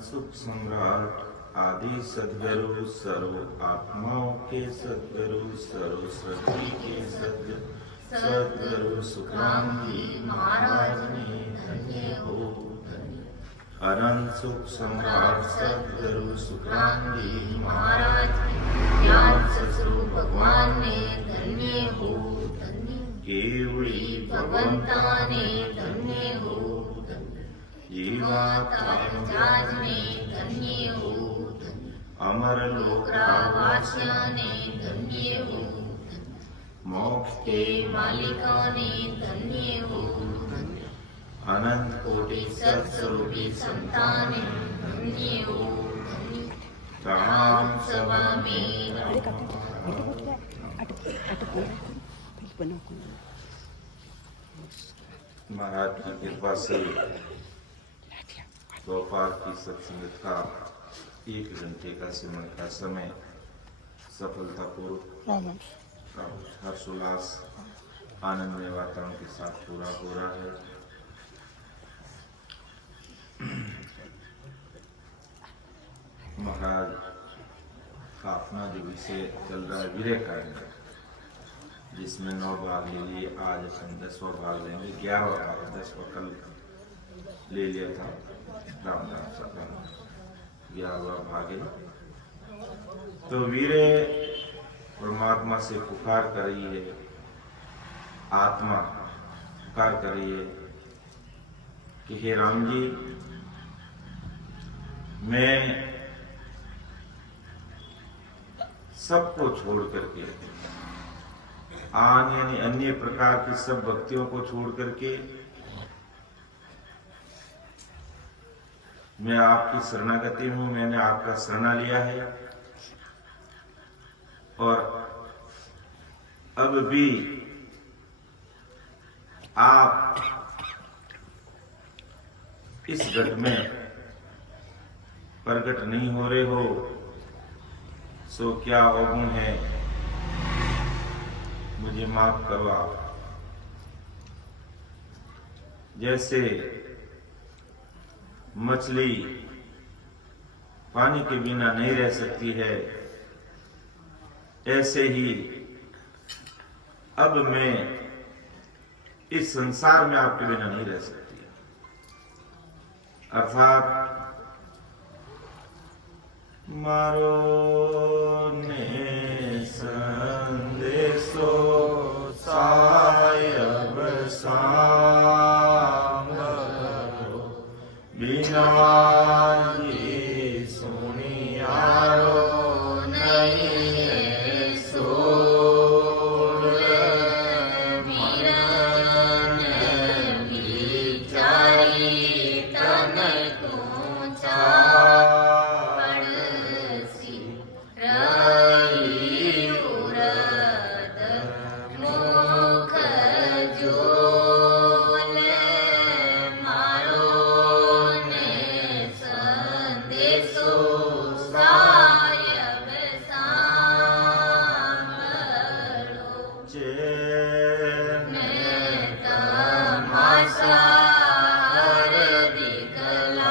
सुख सम्राट आदि सद्गुरु सर्व आत्माओं के सद्गुरु सर्व सृष्टि के सद्गुरु सुखराम जी महाराज ने धन्य हो। अनंत सुख सम्राट सद्गुरु सुखराम जी महाराज ज्ञान ससुरु भगवान ने धन्य हो। केवड़ी भगवंता ने धन्य हो। जीवात्मा जाज ने धन्य हो। अमर लोक वासिया ने धन्य हो। मोक्ष के मालिका ने धन्य हो। अनंत कोटि सत्स्वरूपी संतान धन्य हो। राम सभा में महाराज की कृपा से दोपहर की सत्संग का 1 घंटे का सिमरन का समय सफलतापूर्वक हर्षोल्लास आनंदमय वातावरण के साथ पूरा हो रहा है। महाराज का अपना जो विषय चल रहा है वीर्य कार्य, जिसमें 9 भाग ले लिए, आज हम 10वां भाग लेंगे। 11वां भाग, 10वां कल ले लिया था राम नाम सभा, 11वां भाग है। तो वीरे परमात्मा से पुकार कर रही है, आत्मा पुकार कर रही है कि हे राम जी, मैं सबको छोड़ करके, आन यानी अन्य प्रकार की सब भक्तियों को छोड़ करके मैं आपकी शरणागति हूं। मैंने आपका शरणा लिया है और अब भी आप इस घट में प्रकट नहीं हो रहे हो, सो क्या अवगुण है, मुझे माफ करो आप। जैसे मछली पानी के बिना नहीं रह सकती है, ऐसे ही अब मैं इस संसार में आपके बिना नहीं रह सकती। अर्थात मारो ने संदेशो सायब सांभरो बिना जी सुनियारो नहीं सोल मिलन विचारी तन को पड़सी रही उरद मुख जोल मारो ने संदेशो सायब सांभरो चैन तमाशा हर दिखलायो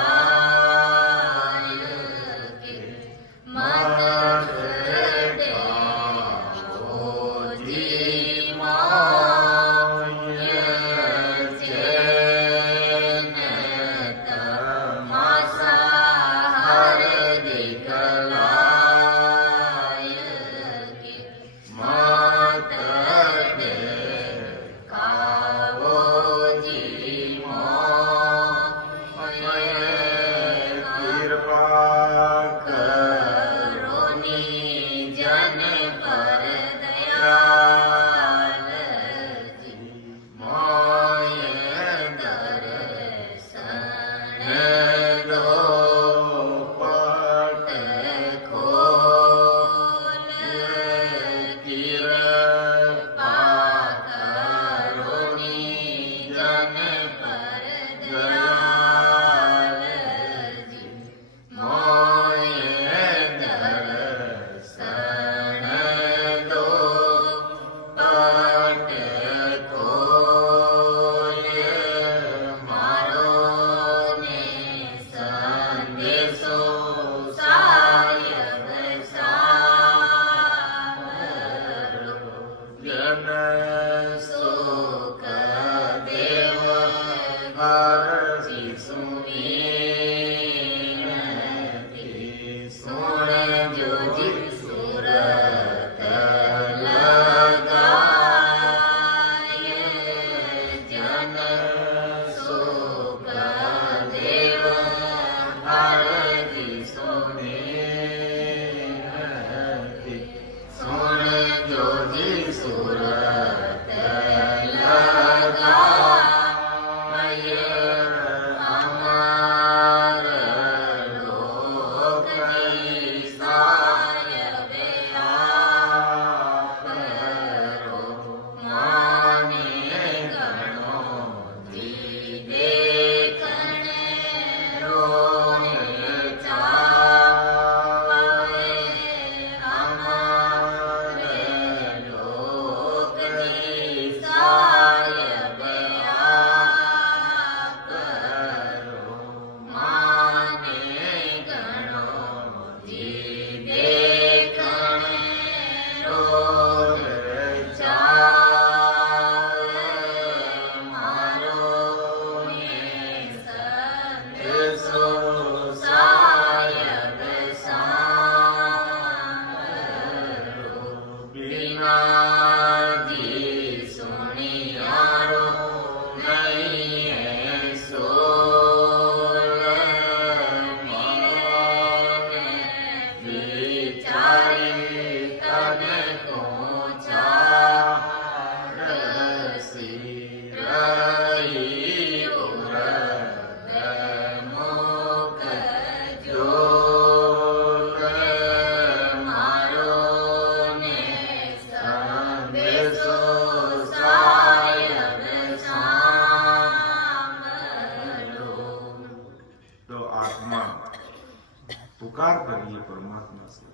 पुकार करिए परमात्मा से,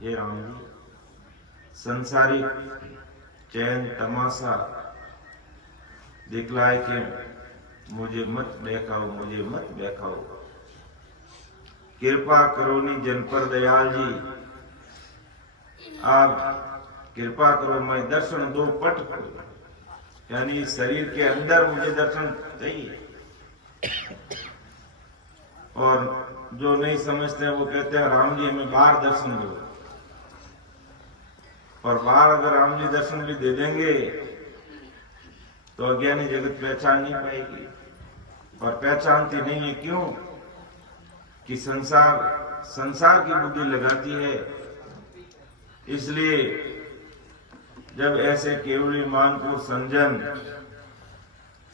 हे राम जी, संसारिक चैन तमाशा दिखलाए के मुझे मत बहकाओ, मुझे मत बहकाओ, कृपा करो नी जन पर दयाल जी, आप कृपा करो, मैं दर्शन दो पट करो, यानी शरीर के अंदर मुझे दर्शन चाहिए। और जो नहीं समझते हैं वो कहते हैं राम जी हमें बाहर दर्शन दो, और बाहर अगर राम जी दर्शन भी दे देंगे तो अज्ञानी जगत पहचान नहीं पाएगी, और पहचानती नहीं है। क्यों? कि संसार की बुद्धि लगाती है। इसलिए जब ऐसे केवली मानपुर संजन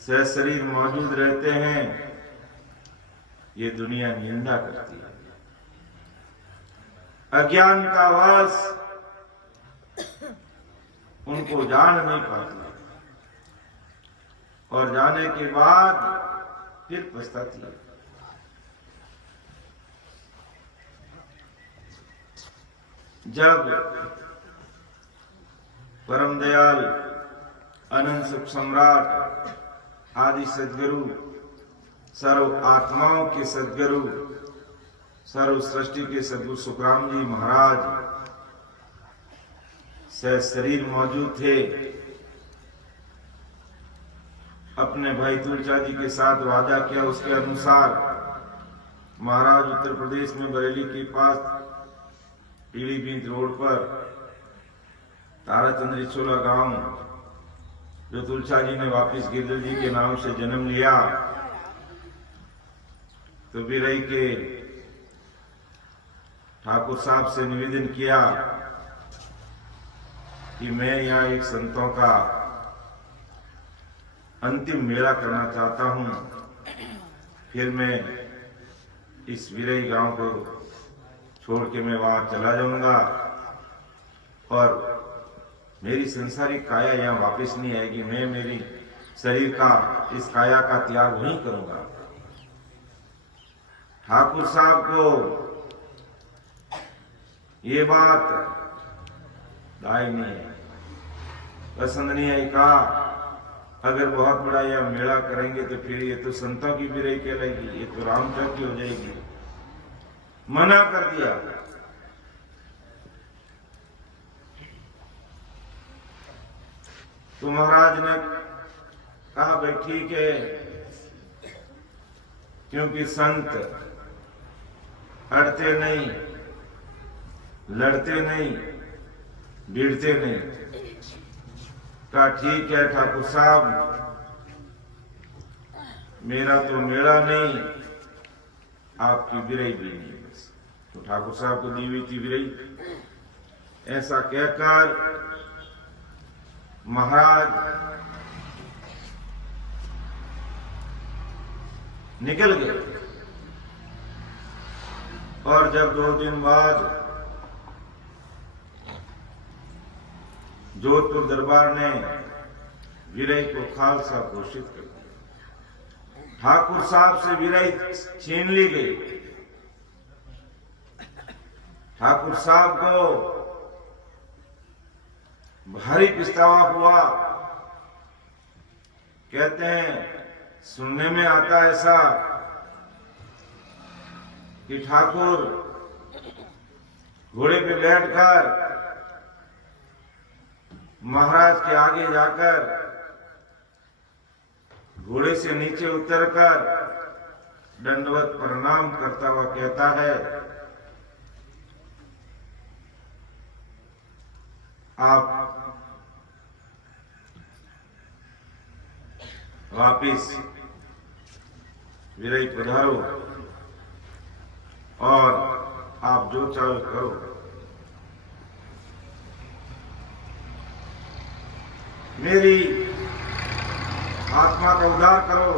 से शरीर मौजूद रहते हैं, ये दुनिया निंदा करती है। अज्ञान का वास उनको जान नहीं पाती, और जाने के बाद फिर पछताती है। जब परम दयाल अनंत सुख सम्राट आदि सद्गुरु, सर्व आत्माओं के सद्गुरु, सर्व सृष्टि के सद्गुरु सुखराम जी महाराज से शरीर मौजूद थे, अपने भाई तुलचा जी के साथ वादा किया, उसके अनुसार महाराज उत्तर प्रदेश में बरेली के पास पीलीभीत रोड पर ताराचंद्री चोला गांव, जो तुलसा जी ने वापिस गिरधर जी के नाम से जन्म लिया, तो बिरई के ठाकुर साहब से निवेदन किया कि मैं यहाँ एक संतों का अंतिम मेला करना चाहता हूँ, फिर मैं इस बिरई गांव को छोड़ के मैं वहां चला जाऊंगा, और मेरी संसारिक काया यहाँ वापस नहीं आएगी, मैं मेरी शरीर का, इस काया का त्याग नहीं करूंगा। ठाकुर साहब को ये बात दाई नहीं है, पसंद नहीं आई। कहा अगर बहुत बड़ा यह मेला करेंगे तो फिर ये तो संतों की बिरई कहलाएगी, ये तो रामचंद्र की हो जाएगी। मना कर दिया। तो महाराज ने कहा भाई ठीक है, क्योंकि संत अड़ते नहीं, लड़ते नहीं, भिड़ते नहीं। कहा ठीक है ठाकुर साहब, मेरा तो मेला नहीं, आपकी विरई भी नहीं। बस तो ठाकुर साहब को दी हुई थी विरई। ऐसा कहकर महाराज निकल गए। और जब 2 दिन बाद जोधपुर दरबार ने विरई को खालसा घोषित कर दिया, ठाकुर साहब से विरई छीन ली गई। ठाकुर साहब को भारी पछतावा हुआ। कहते हैं सुनने में आता ऐसा कि ठाकुर घोड़े पे बैठकर महाराज के आगे जाकर घोड़े से नीचे उतरकर दंडवत प्रणाम करता हुआ कहता है, आप वापिस विरई पधारो और आप जो चाहो करो। मेरी आत्मा का उद्धार करो,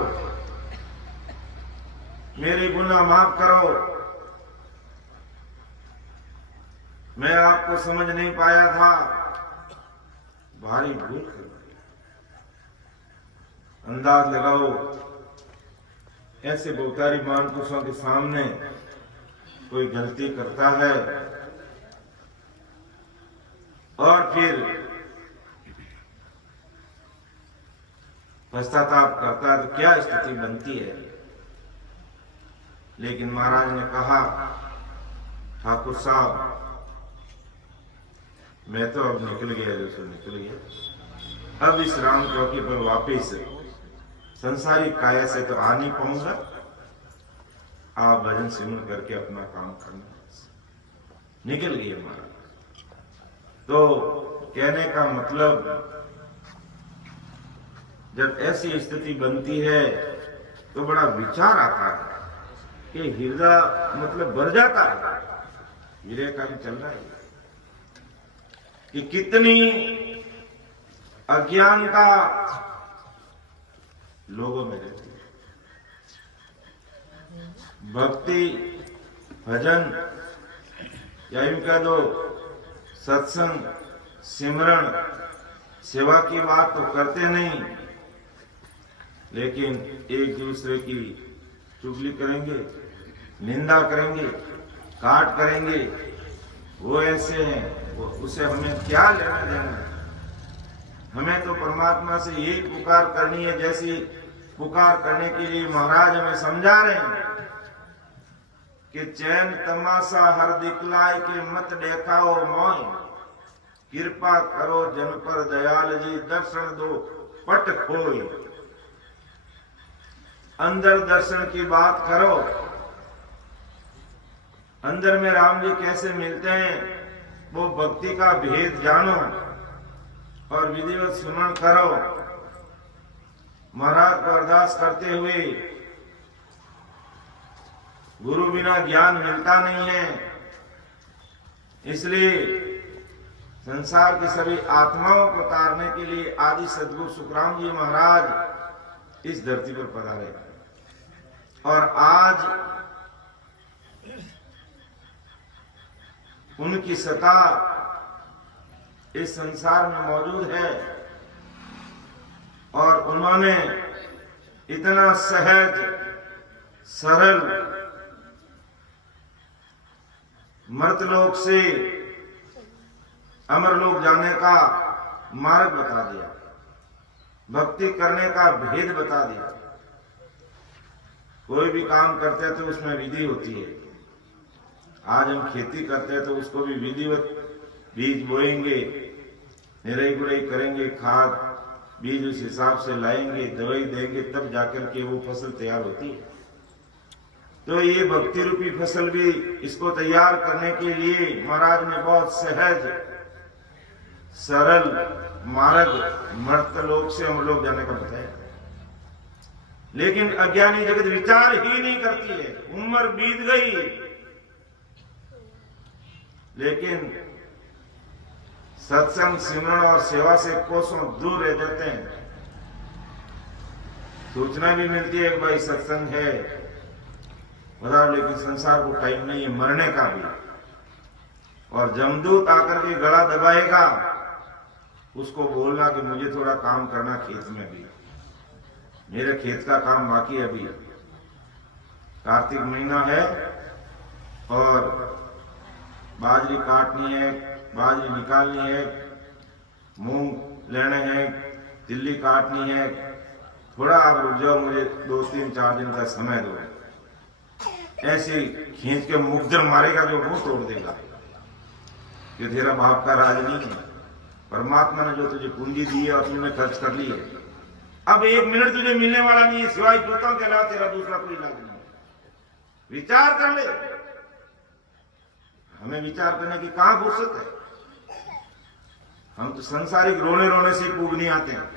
मेरी गुनाह माफ करो। मैं आपको समझ नहीं पाया था, भारी भूल कर दी। अंदाज लगाओ, ऐसे बहुतारी महापुरुषों के सामने कोई गलती करता है और फिर पश्चाताप करता है तो क्या स्थिति बनती है। लेकिन महाराज ने कहा, ठाकुर साहब मैं तो अब निकल गया, जो सो निकल गया। अब इस राम चौकी पर वापिस संसारिक काया से तो आ नहीं पाऊंगा। आप भजन सिमरन करके अपना काम करना। निकल गए महाराज। तो कहने का मतलब, जब ऐसी स्थिति बनती है तो बड़ा विचार आता है कि हृदय मतलब भर जाता है। विरय का चल रहा है कि कितनी अज्ञानता लोगों में रहती है। भक्ति, भजन या यूं कह दो सत्संग, सिमरन, सेवा की बात तो करते नहीं, लेकिन एक दूसरे की चुगली करेंगे, निंदा करेंगे, काट करेंगे। वो ऐसे हैं, वो उसे हमें क्या लेना देना। हमें तो परमात्मा से यही पुकार करनी है, जैसी पुकार करने के लिए महाराज हमें समझा रहे हैं कि चैन तमाशा हर दिखलाय के मत देखाओ मोय, कृपा करो जन पर दयाल जी, दर्शन दो पट खोई। अंदर दर्शन की बात करो, अंदर में राम जी कैसे मिलते हैं वो भक्ति का भेद जानो और विधिवत सुमन करो। महाराज को अरदास करते हुए, गुरु बिना ज्ञान मिलता नहीं है, इसलिए संसार की सभी आत्माओं को तारने के लिए आदि सद्गुरु सुखराम जी महाराज इस धरती पर पधारे। और आज उनकी सत्ता इस संसार में मौजूद है और उन्होंने इतना सहज सरल मर्तलोक से अमरलोक जाने का मार्ग बता दिया, भक्ति करने का भेद बता दिया। कोई भी काम करते हैं तो उसमें विधि होती है। आज हम खेती करते हैं तो उसको भी विधिवत बीज बोएंगे, निराई गुड़ाई करेंगे, खाद बीज उस हिसाब से लाएंगे, दवाई देंगे, तब जाकर के वो फसल तैयार होती है। तो ये भक्ति रूपी फसल भी इसको तैयार करने के लिए महाराज ने बहुत सहज सरल मार्ग मर्तलोक से हम लोग जाने का बताया। लेकिन अज्ञानी जगत विचार ही नहीं करती है, उम्र बीत गई लेकिन सत्संग सिमरण और सेवा से कोसों दूर रह जाते हैं। सूचना भी मिलती है कि भाई सत्संग है बताओ, लेकिन संसार को टाइम नहीं है मरने का भी। और जमदूत आकर के गला दबाएगा, उसको बोलना कि मुझे थोड़ा काम करना खेत में भी, मेरे खेत का काम बाकी है अभी, कार्तिक महीना है और बाजरी काटनी है, बाजरी निकालनी है, मूंग लेने हैं, तिल्ली काटनी है, थोड़ा आप रुक जाओ, मुझे 2-3-4 दिन का समय दो। ऐसे खींच के मुकदर मारेगा जो मुंह तोड़ देगा कि तेरा बाप का राज नहीं है। परमात्मा ने जो तुझे पूंजी दी है और तुमने खर्च कर ली है, अब 1 मिनट तुझे मिलने वाला नहीं है सिवाय जूतों के अलावा, तेरा दूसरा कोई इलाज नहीं। विचार कर ले, हमें विचार करने की कहां फुर्सत है। हम तो संसारिक रोने रोने से पूगनी आते हैं,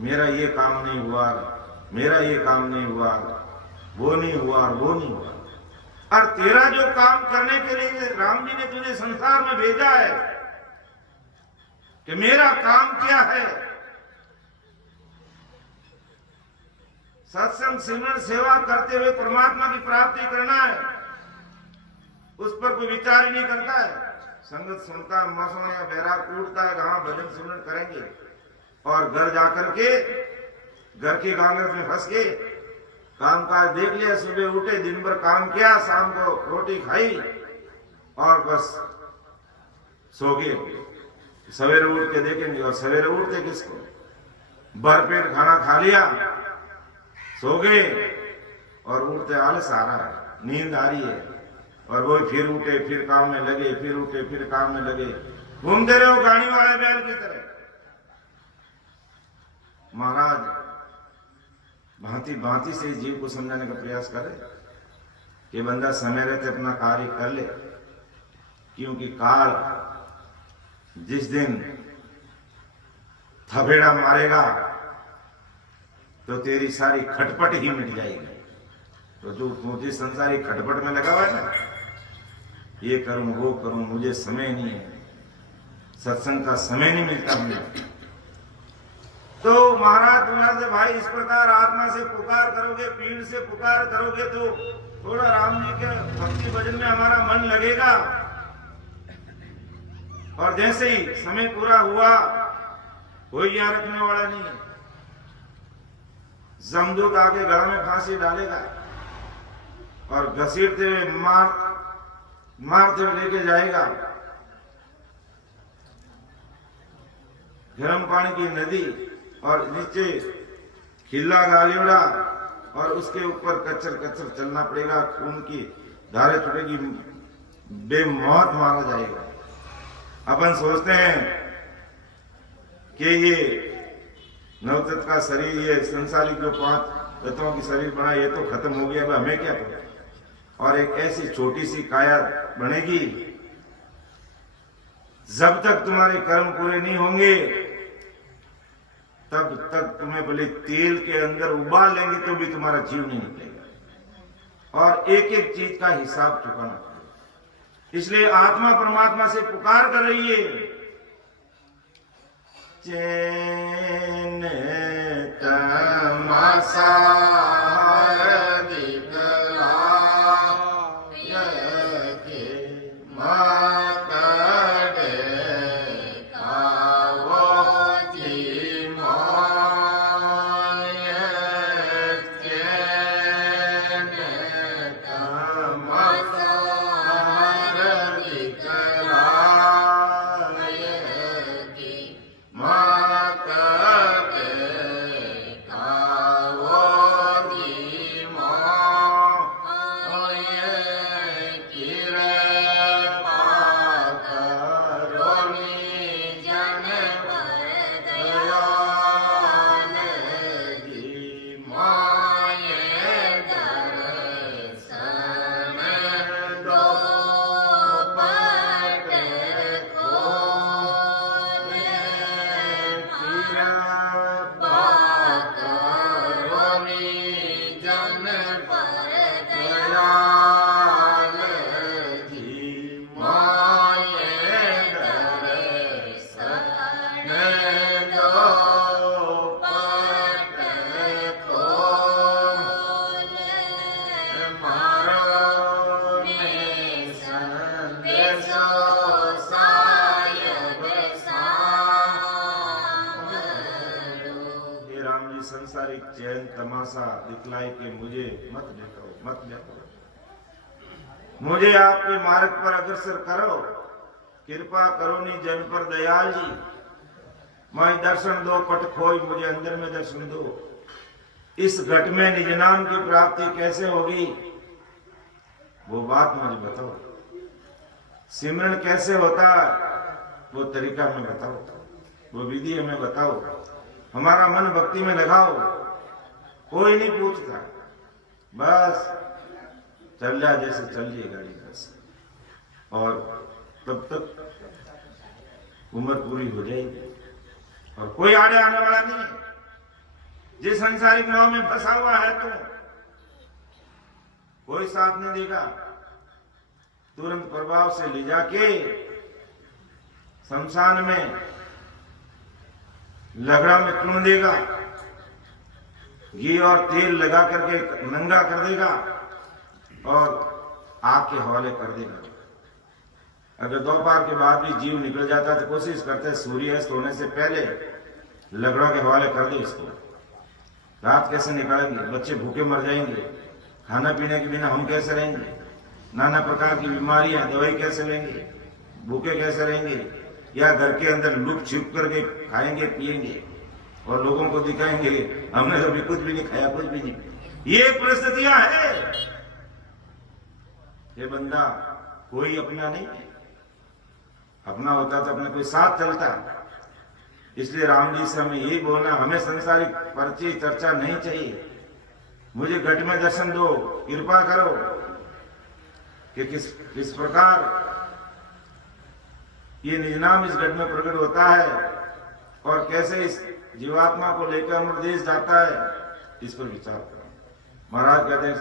मेरा ये काम नहीं हुआ, मेरा ये काम नहीं हुआ, वो नहीं हुआ और वो नहीं हुआ। और तेरा जो काम करने के लिए राम जी ने तुझे संसार में भेजा है कि मेरा काम क्या है, सत्संग सिमरण सेवा करते हुए परमात्मा की प्राप्ति करना है, उस पर कोई विचार ही नहीं करता है। संगत सुनता है, मौसम या बैराग उठता है, कहां भजन सिमरण करेंगे, और घर जाकर के घर की गांगरत में फंस के काम काज देख लिया, सुबह उठे, दिन भर काम किया, शाम को रोटी खाई और बस सो गए। सवेरे उठ के देखेंगे, और सवेरे उठते किसको, भरपेट खाना खा लिया, सो गए, और उठते आलस आ रहा है, नींद आ रही है, और वो फिर उठे, फिर काम में लगे, फिर उठे, फिर काम में लगे, घूमते रहो गाड़ी वाले बैल की तरह। महाराज भांति भांति से जीव को समझाने का प्रयास करे कि बंदा समय रहते अपना कार्य कर ले, क्योंकि काल जिस दिन थपेड़ा मारेगा तो तेरी सारी खटपट ही मिट जाएगी। तो जो मुझे संसारी खटपट में लगा हुआ है ना, ये करूं वो करूं, मुझे समय नहीं है, सत्संग का समय नहीं मिलता मुझे। तो महाराज तुम्हारे भाई इस प्रकार आत्मा से पुकार करोगे, पीड़ से पुकार करोगे तो थोड़ा राम जी के भक्ति भजन में हमारा मन लगेगा। और जैसे ही समय पूरा हुआ, कोई यहाँ रखने वाला नहीं है, जमदूत आके गला में फांसी डालेगा और घसीटते हुए मारते हुए लेके जाएगा। गर्म पानी की नदी और नीचे खिल्ला गालियोड़ा, और उसके ऊपर कच्चर कच्चर चलना पड़ेगा, खून की धारे छूटेगी, बेमौत मारा जाएगा। अपन सोचते हैं कि ये नवतत्व का शरीर, ये संसारिक जो 5 तत्वों की शरीर बना, ये तो खत्म हो गया, हमें क्या पता। और एक ऐसी छोटी सी काया बनेगी, जब तक तुम्हारे कर्म पूरे नहीं होंगे तब तक तुम्हें भले तेल के अंदर उबाल लेंगे तो भी तुम्हारा जीव नहीं निकलेगा, और एक एक चीज का हिसाब चुकाना पड़ेगा। इसलिए आत्मा परमात्मा से पुकार कर रही है, चैन तमाशा संसारिक चैन तमाशा दिखलाई के मुझे मत दिखाओ, मत दिखाओ, मुझे आपके मार्ग पर अग्रसर करो, कृपा करो नी जन पर दयाल जी, मैं दर्शन दो पट खोई, मुझे अंदर में दर्शन दो। इस घट में निज नाम की प्राप्ति कैसे होगी वो बात मुझे बताओ, सिमरन कैसे होता वो तरीका हमें बताओ, वो विधि हमें बताओ, हमारा मन भक्ति में लगाओ। कोई नहीं पूछता, बस चल जा जैसे चल जाए गाड़ी बस, और तब तक उम्र पूरी हो जाएगी और कोई आड़े आने वाला नहीं है। जिस संसारिक नाव में फंसा हुआ है तो कोई साथ नहीं देगा, तुरंत प्रभाव से ले जाके शमशान में लगड़ा में क्यों देगा, घी और तेल लगा करके नंगा कर देगा और आग के हवाले कर देगा। अगर दोपहर के बाद भी जीव निकल जाता तो कोशिश करते सूर्यास्त होने से पहले लगड़ा के हवाले कर दे इसको। रात कैसे निकालेंगे, बच्चे भूखे मर जाएंगे, खाना पीने के बिना हम कैसे रहेंगे, नाना प्रकार की बीमारियां, दवाई कैसे लेंगे, भूखे कैसे रहेंगे, या घर के अंदर लुक छिप करके खाएंगे पिएंगे और लोगों को दिखाएंगे हमने तो भी कुछ भी नहीं खाया, कुछ भी नहीं। ये परिस्थितियां है। ये बंदा कोई अपना नहीं है, अपना होता तो अपने कोई साथ चलता। इसलिए राम जी से हमें यही बोलना, हमें संसारिक परिचय चर्चा नहीं चाहिए, मुझे घट में दर्शन दो, कृपा करो कि किस प्रकार ये निज नाम इस घट में प्रकट होता है और कैसे इस जीवात्मा को लेकर अमरदेश जाता है, इस पर विचार करो। महाराज कहते हैं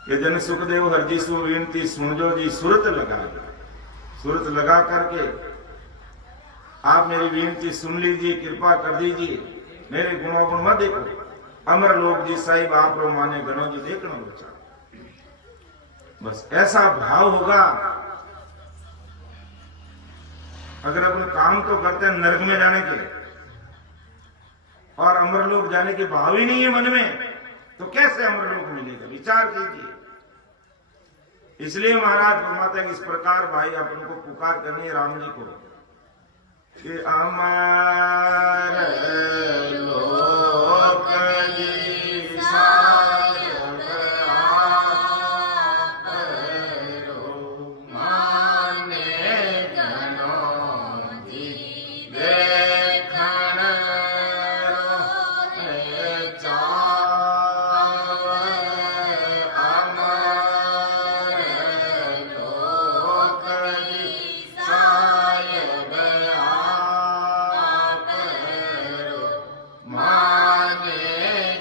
कि जन सुखदेव हरजी सु विनती सुनजो जी, सुरत लगा, सुरत लगा करके आप मेरी विनती सुन लीजिए, कृपा कर दीजिए, मेरे गुणों गुण मत देखो, अमर लोग जी साहिब आप रो माने गणों जी देखना बचा। बस ऐसा भाव होगा। अगर अपने काम तो करते हैं नरक में जाने के और अमरलोक जाने के भाव ही नहीं है मन में, तो कैसे अमरलोक मिलेगा, विचार कीजिए। इसलिए महाराज फरमाते हैं इस प्रकार भाई अपन को पुकार करनी है राम जी को कि अमर लोक जी साहिब आप रो माने गणों जी देखन रोहे चाव, अमर लोक जी साहिब आप रो माने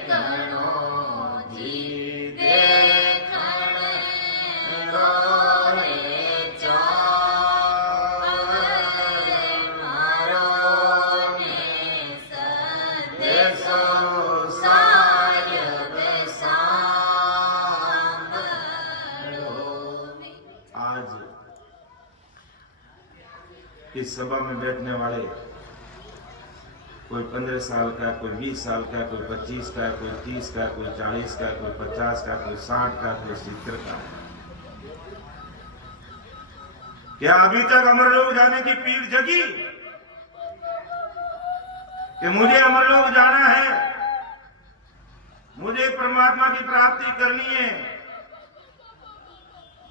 गणों जी देखन रोहे चाव, मारो ने संदेशो साहिब सांभळो। आज इस सभा में बैठने वाले कोई 15 साल का, कोई 20 साल का, कोई 25 का, कोई 30 का, कोई 40 का, कोई 50 का, कोई 60 का, कोई 70 का। क्या अभी तक अमरलोक जाने की पीड़ जगी कि मुझे अमरलोक जाना है, मुझे परमात्मा की प्राप्ति करनी है?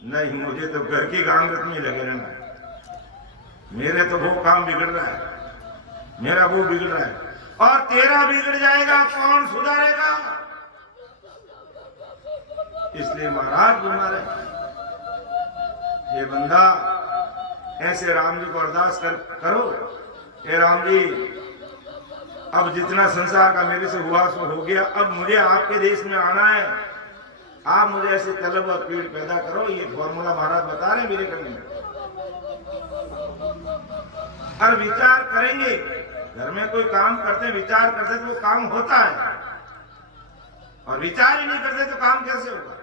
नहीं, मुझे तो घर की गांगत में लगे रहना है, मेरे तो वो काम बिगड़ रहा है, मेरा वो बिगड़ रहा है, और तेरा बिगड़ जाएगा कौन सुधारेगा? इसलिए महाराज तुम्हारे ये बंदा ऐसे राम जी को अरदास करो, हे राम जी अब जितना संसार का मेरे से हुआ सो हो गया, अब मुझे आपके देश में आना है, आप मुझे ऐसे तलब और पीड़ पैदा करो। ये फॉर्मूला महाराज बता रहे मेरे करने में। और विचार करेंगे, घर में कोई काम करते विचार करते तो वो काम होता है, और विचार ही नहीं करते तो काम कैसे होगा?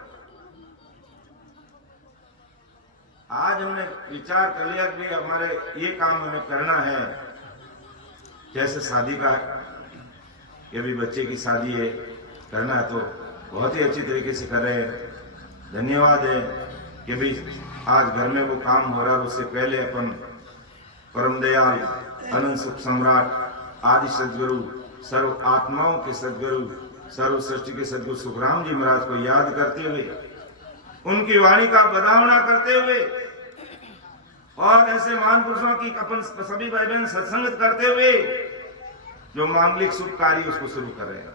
आज हमने विचार कर लिया कि हमारे ये काम हमें करना है। जैसे शादी का कि अभी बच्चे की शादी है, करना है तो बहुत ही अच्छी तरीके से कर रहे हैं। धन्यवाद है कि भी आज घर में वो काम हो रहा है। उससे पहले अपन परम दयाल अनंत सुख सम्राट आदि सदगुरु सर्व आत्माओं के सदगुरु सर्व सृष्टि के सदगुरु सुखराम जी महाराज को याद करते हुए, उनकी वाणी का बदावना करते हुए और ऐसे महान पुरुषों की अपन सभी भाई बहन सत्संगत करते हुए जो मांगलिक शुभ कार्य उसको शुरू कर रहे हैं।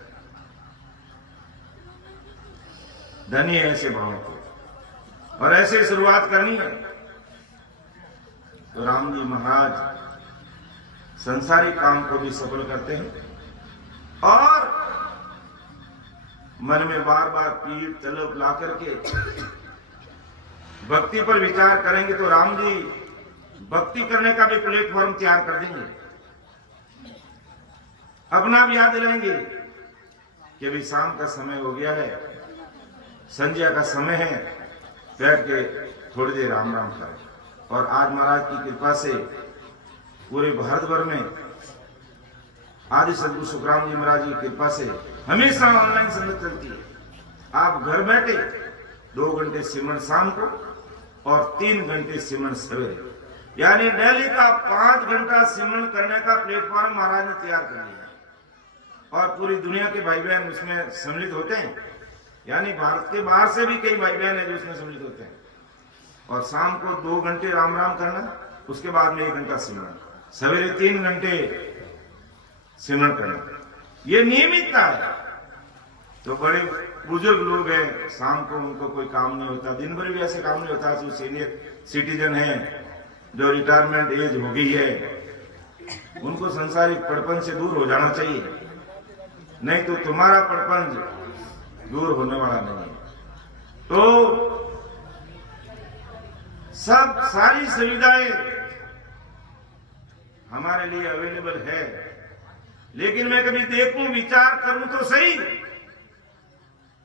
धन्य है ऐसे भावों को और ऐसे शुरुआत करनी है। तो राम जी महाराज संसारिक काम को भी सफल करते हैं और मन में बार बार पीड़ तलब ला करके भक्ति पर विचार करेंगे तो राम जी भक्ति करने का भी प्लेटफॉर्म तैयार कर देंगे। अपना भी याद दिलाएंगे कि अभी शाम का समय हो गया है, संध्या का समय है, बैठ के थोड़ी देर राम राम करें। और आज महाराज की कृपा से पूरे भारत भर में आदि सदगुरु सुखराम जी महाराज की कृपा से हमेशा ऑनलाइन संगत चलती है। आप घर बैठे 2 घंटे सिमरन शाम को और 3 घंटे सिमरन सवेरे, यानी डेली का 5 घंटा सिमरन करने का प्लेटफॉर्म महाराज ने तैयार कर लिया और पूरी दुनिया के भाई बहन उसमें सम्मिलित होते हैं। यानी भारत के बाहर से भी कई भाई बहन है जो उसमें सम्मिलित होते हैं। और शाम को 2 घंटे राम राम करना, उसके बाद में 1 घंटा सिमरन, सवेरे 3 घंटे सिमरन करना, ये नियमितता है। तो बड़े बुजुर्ग लोग हैं, शाम को उनको कोई काम नहीं होता, दिन भर भी ऐसे काम नहीं होता। जो सीनियर सिटीजन है, जो रिटायरमेंट एज हो गई है, उनको संसारिक पड़पन से दूर हो जाना चाहिए, नहीं तो तुम्हारा पड़पन दूर होने वाला नहीं है। तो सब सारी सुविधाएं हमारे लिए अवेलेबल है, लेकिन मैं कभी देखूं विचार करूं तो सही,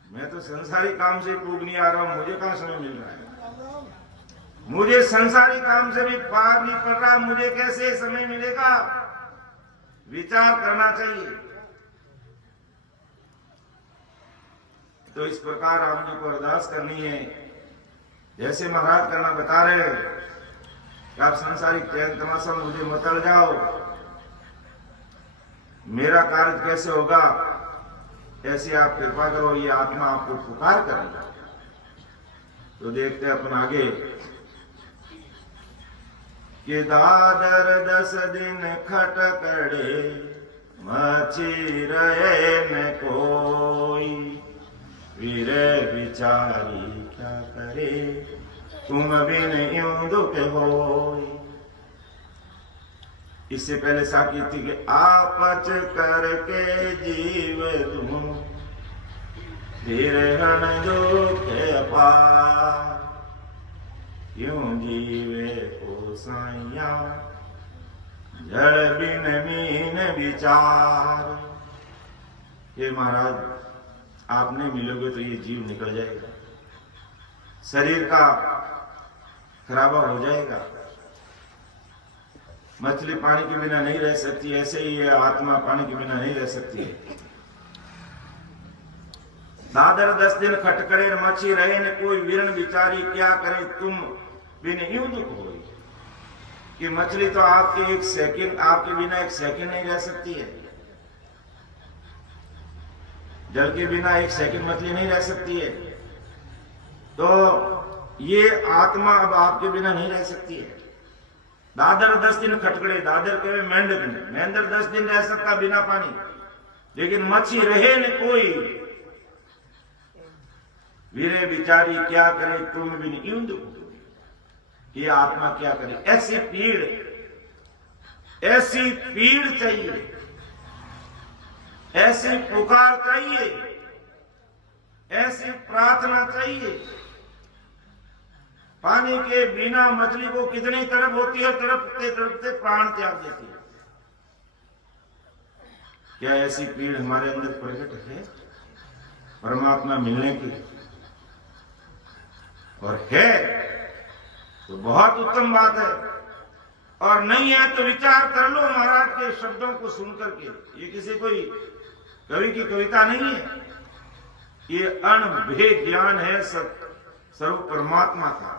मैं तो संसारी काम से पूग नहीं आ रहा हूं, मुझे कहां समय मिल रहा है? मुझे संसारी काम से भी पार नहीं पड़ रहा, मुझे कैसे समय मिलेगा? विचार करना चाहिए। तो इस प्रकार राम जी को अरदास करनी है, जैसे महाराज करना बता रहे हैं कि आप संसारिक चैन तमाशा मुझे मतल जाओ, मेरा कार्य कैसे होगा, ऐसे आप कृपा करो, ये आत्मा आपको पुकार करेगा। तो देखते अपन आगे कि दादर 10 दिन खटकड़े मची रहे न कोई, वीरे बिचारी क्या करे तुम बिन यूं दुख होई। इससे पहले साकी थी कि आपच करके जीव तुम विरहन दुख अपार, यूं जीवे को साइया जड़ बिन मीन विचार। ये महाराज आपने मिलोगे तो ये जीव निकल जाएगा, शरीर का खराबा हो जाएगा। मछली पानी के बिना नहीं रह सकती, ऐसे ही ये आत्मा पानी के बिना नहीं रह सकती है। दादर 10 दिन खटकड़े मची रहे न कोई, विरण बिचारी क्या करे तुम बिन यूं दुख होई। कि मछली तो आपके 1 सेकंड, आपके बिना 1 सेकंड नहीं रह सकती है। जल के बिना 1 सेकंड मछली नहीं रह सकती है। तो ये आत्मा अब आपके बिना नहीं रह सकती है। दादर 10 दिन खटकड़े, दादर के मेंढक, मेंढक 10 दिन रह सकता बिना पानी, लेकिन मच्छी रहे न कोई, वीरे बिचारी क्या करे तुम बिन यूं दुख। ये आत्मा क्या करे? ऐसी पीड़ चाहिए, ऐसी पुकार चाहिए, ऐसी प्रार्थना चाहिए। पानी के बिना मछली को कितनी तड़प होती है, तड़पते तड़पते प्राण त्याग देती है। क्या ऐसी पीड़ हमारे अंदर प्रकट है परमात्मा मिलने की? और है तो बहुत उत्तम बात है। और नहीं है तो विचार कर लो महाराज के शब्दों को सुन करके। ये किसी कोई कवि की कविता नहीं है, ये अणभेद ज्ञान है स्वरूप परमात्मा का,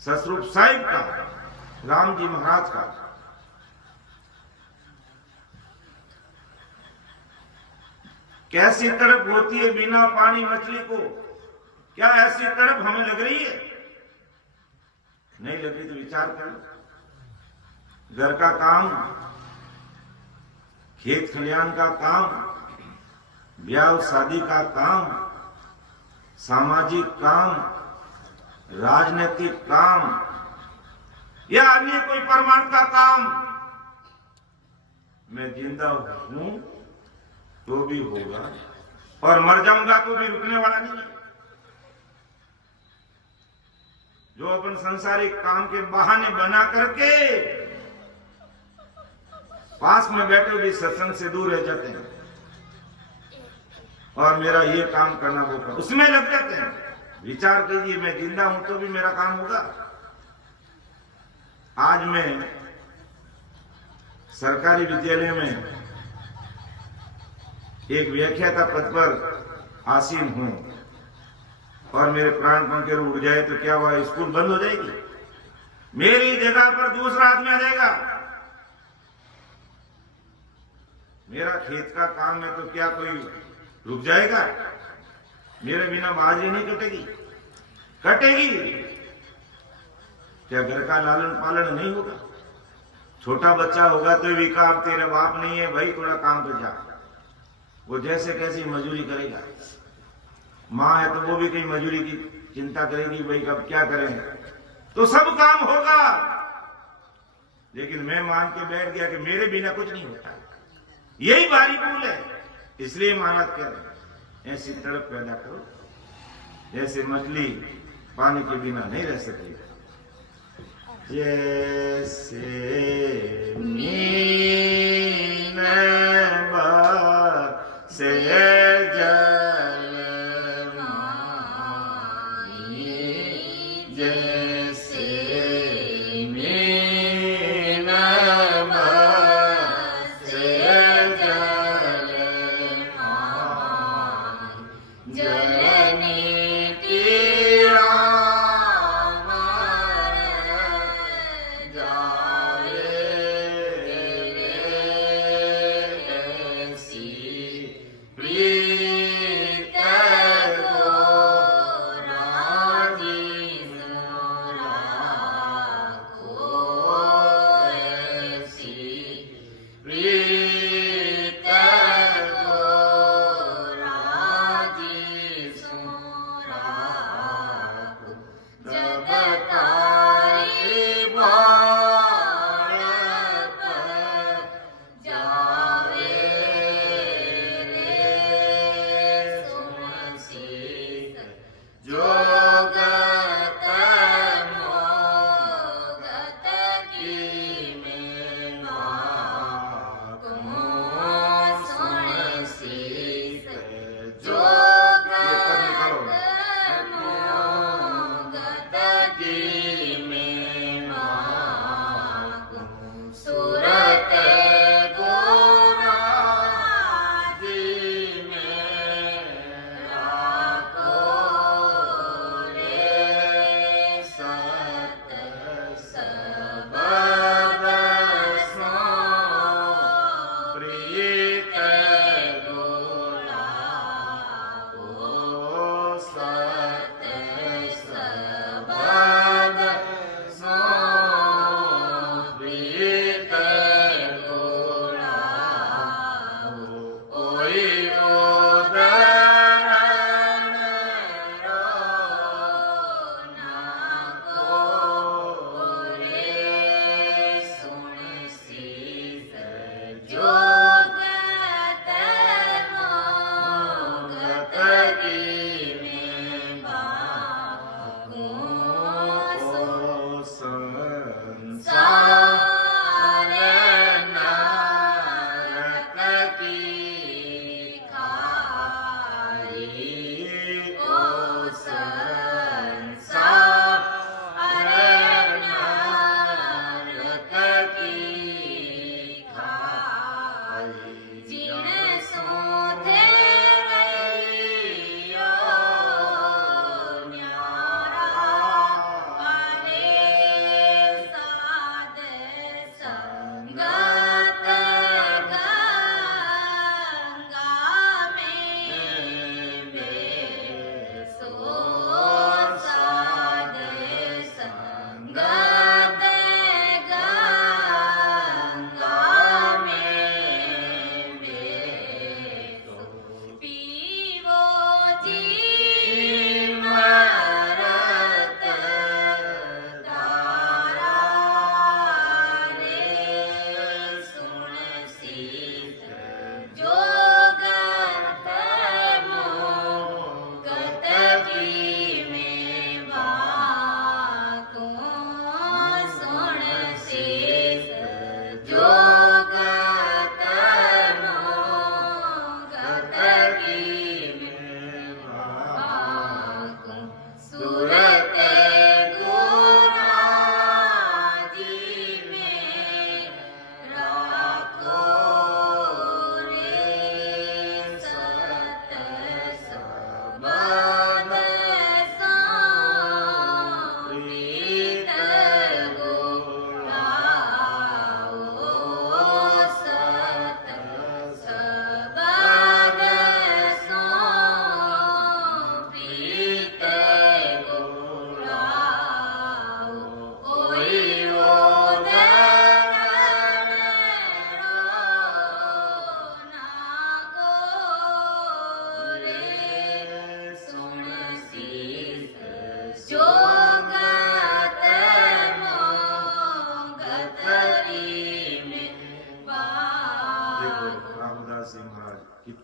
सस्वरूप साहिब का, राम जी महाराज का। कैसी तड़प होती है बिना पानी मछली को? क्या ऐसी तड़प हमें लग रही है? नहीं लग रही तो विचार करो। घर का काम, खेत खलियान का काम, ब्याह शादी का काम, सामाजिक काम, राजनीतिक काम या अन्य कोई परमार्थ का काम, मैं जिंदा हूं तो भी होगा और मर जाऊंगा तो भी रुकने वाला नहीं है। जो अपन संसारिक काम के बहाने बना करके पास में बैठे भी सत्संग से दूर रह जाते हैं और मेरा ये काम करना वो करना उसमें लग जाते हैं। विचार कीजिए, मैं जिंदा हूं तो भी मेरा काम होगा। आज मैं सरकारी विद्यालय में एक व्याख्याता पद पर आसीन हूं और मेरे प्राण पंखे उड़ जाए तो क्या हुआ, स्कूल बंद हो जाएगी? मेरी जगह पर दूसरा आदमी आ जाएगा। मेरा खेत का काम है तो क्या कोई रुक जाएगा? मेरे बिना बाजी नहीं कटेगी? कटेगी। क्या घर का लालन पालन नहीं होगा? छोटा बच्चा होगा तो भी काम, तेरा बाप नहीं है भाई, थोड़ा काम पे जा। वो जैसे कैसी मजदूरी करेगा। माँ है तो वो भी कहीं मजदूरी की चिंता करेगी, भाई कब क्या करें, तो सब काम होगा। लेकिन मैं मान के बैठ गया कि मेरे बिना कुछ नहीं होता। यही भारी भूल है। इसलिए महाराज कह रहे हैं ऐसी तड़प पैदा करो जैसे मछली पानी के बिना नहीं रह सकती। जैसे मीन से जल माही, जैसे मीन से जल माही, जलनीति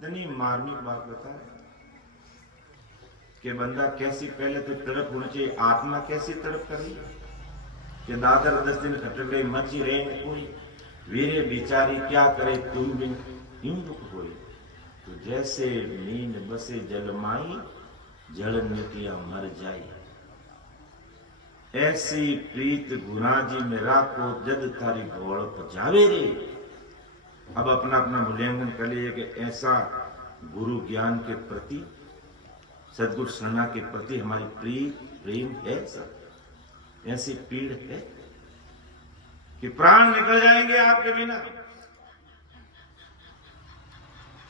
कितनी मार्मिक बात बताए कि बंदा कैसी पहले तो तड़प होनी चाहिए, आत्मा कैसी तड़प कर रही है कि दादर 10 दिन खट गए मची रहे कोई वीरे बिचारी क्या करे तुम बिन यूं दुख होए। तो जैसे नींद बसे जलमाई जल निकलिया मर जाई। ऐसी प्रीत गुनाजी में राखो जद तारी घोड़ पजावे रे। अब अपना अपना मूल्यांकन कर लीजिए कि ऐसा गुरु ज्ञान के प्रति सदगुरु शरणा के प्रति हमारी प्रीत प्रेम है सब, ऐसी पीड़ है कि प्राण निकल जाएंगे आपके बिना।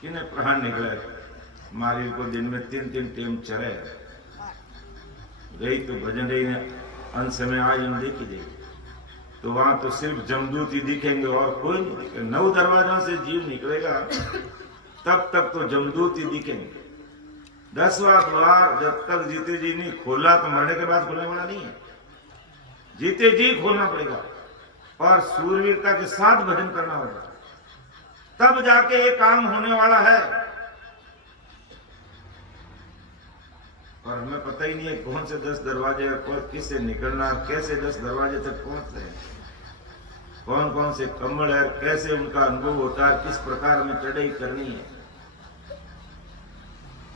किन्हें प्राण निकले, मारी को दिन में 3-3 टेम चरे गई तो भजन रही ने अंश में आज हम देखी देगी तो वहां तो सिर्फ जमदूत ही दिखेंगे और कोई नहीं दिखेगा। 9 दरवाजों से जीव निकलेगा तब तक तो जमदूत ही दिखेंगे। 10वां द्वार जब तक जीते जी नहीं खोला तो मरने के बाद खोलने वाला नहीं है, जीते जी खोलना पड़ेगा और सूरवीरता के साथ भजन करना होगा, तब जाके ये काम होने वाला है। और हमें पता ही नहीं है कौन से 10 दरवाजे और किससे निकलना, कैसे 10 दरवाजे तक पहुंच रहे हैं, कौन कौन से कमल है, कैसे उनका अनुभव होता है, किस प्रकार में चढ़ाई करनी है,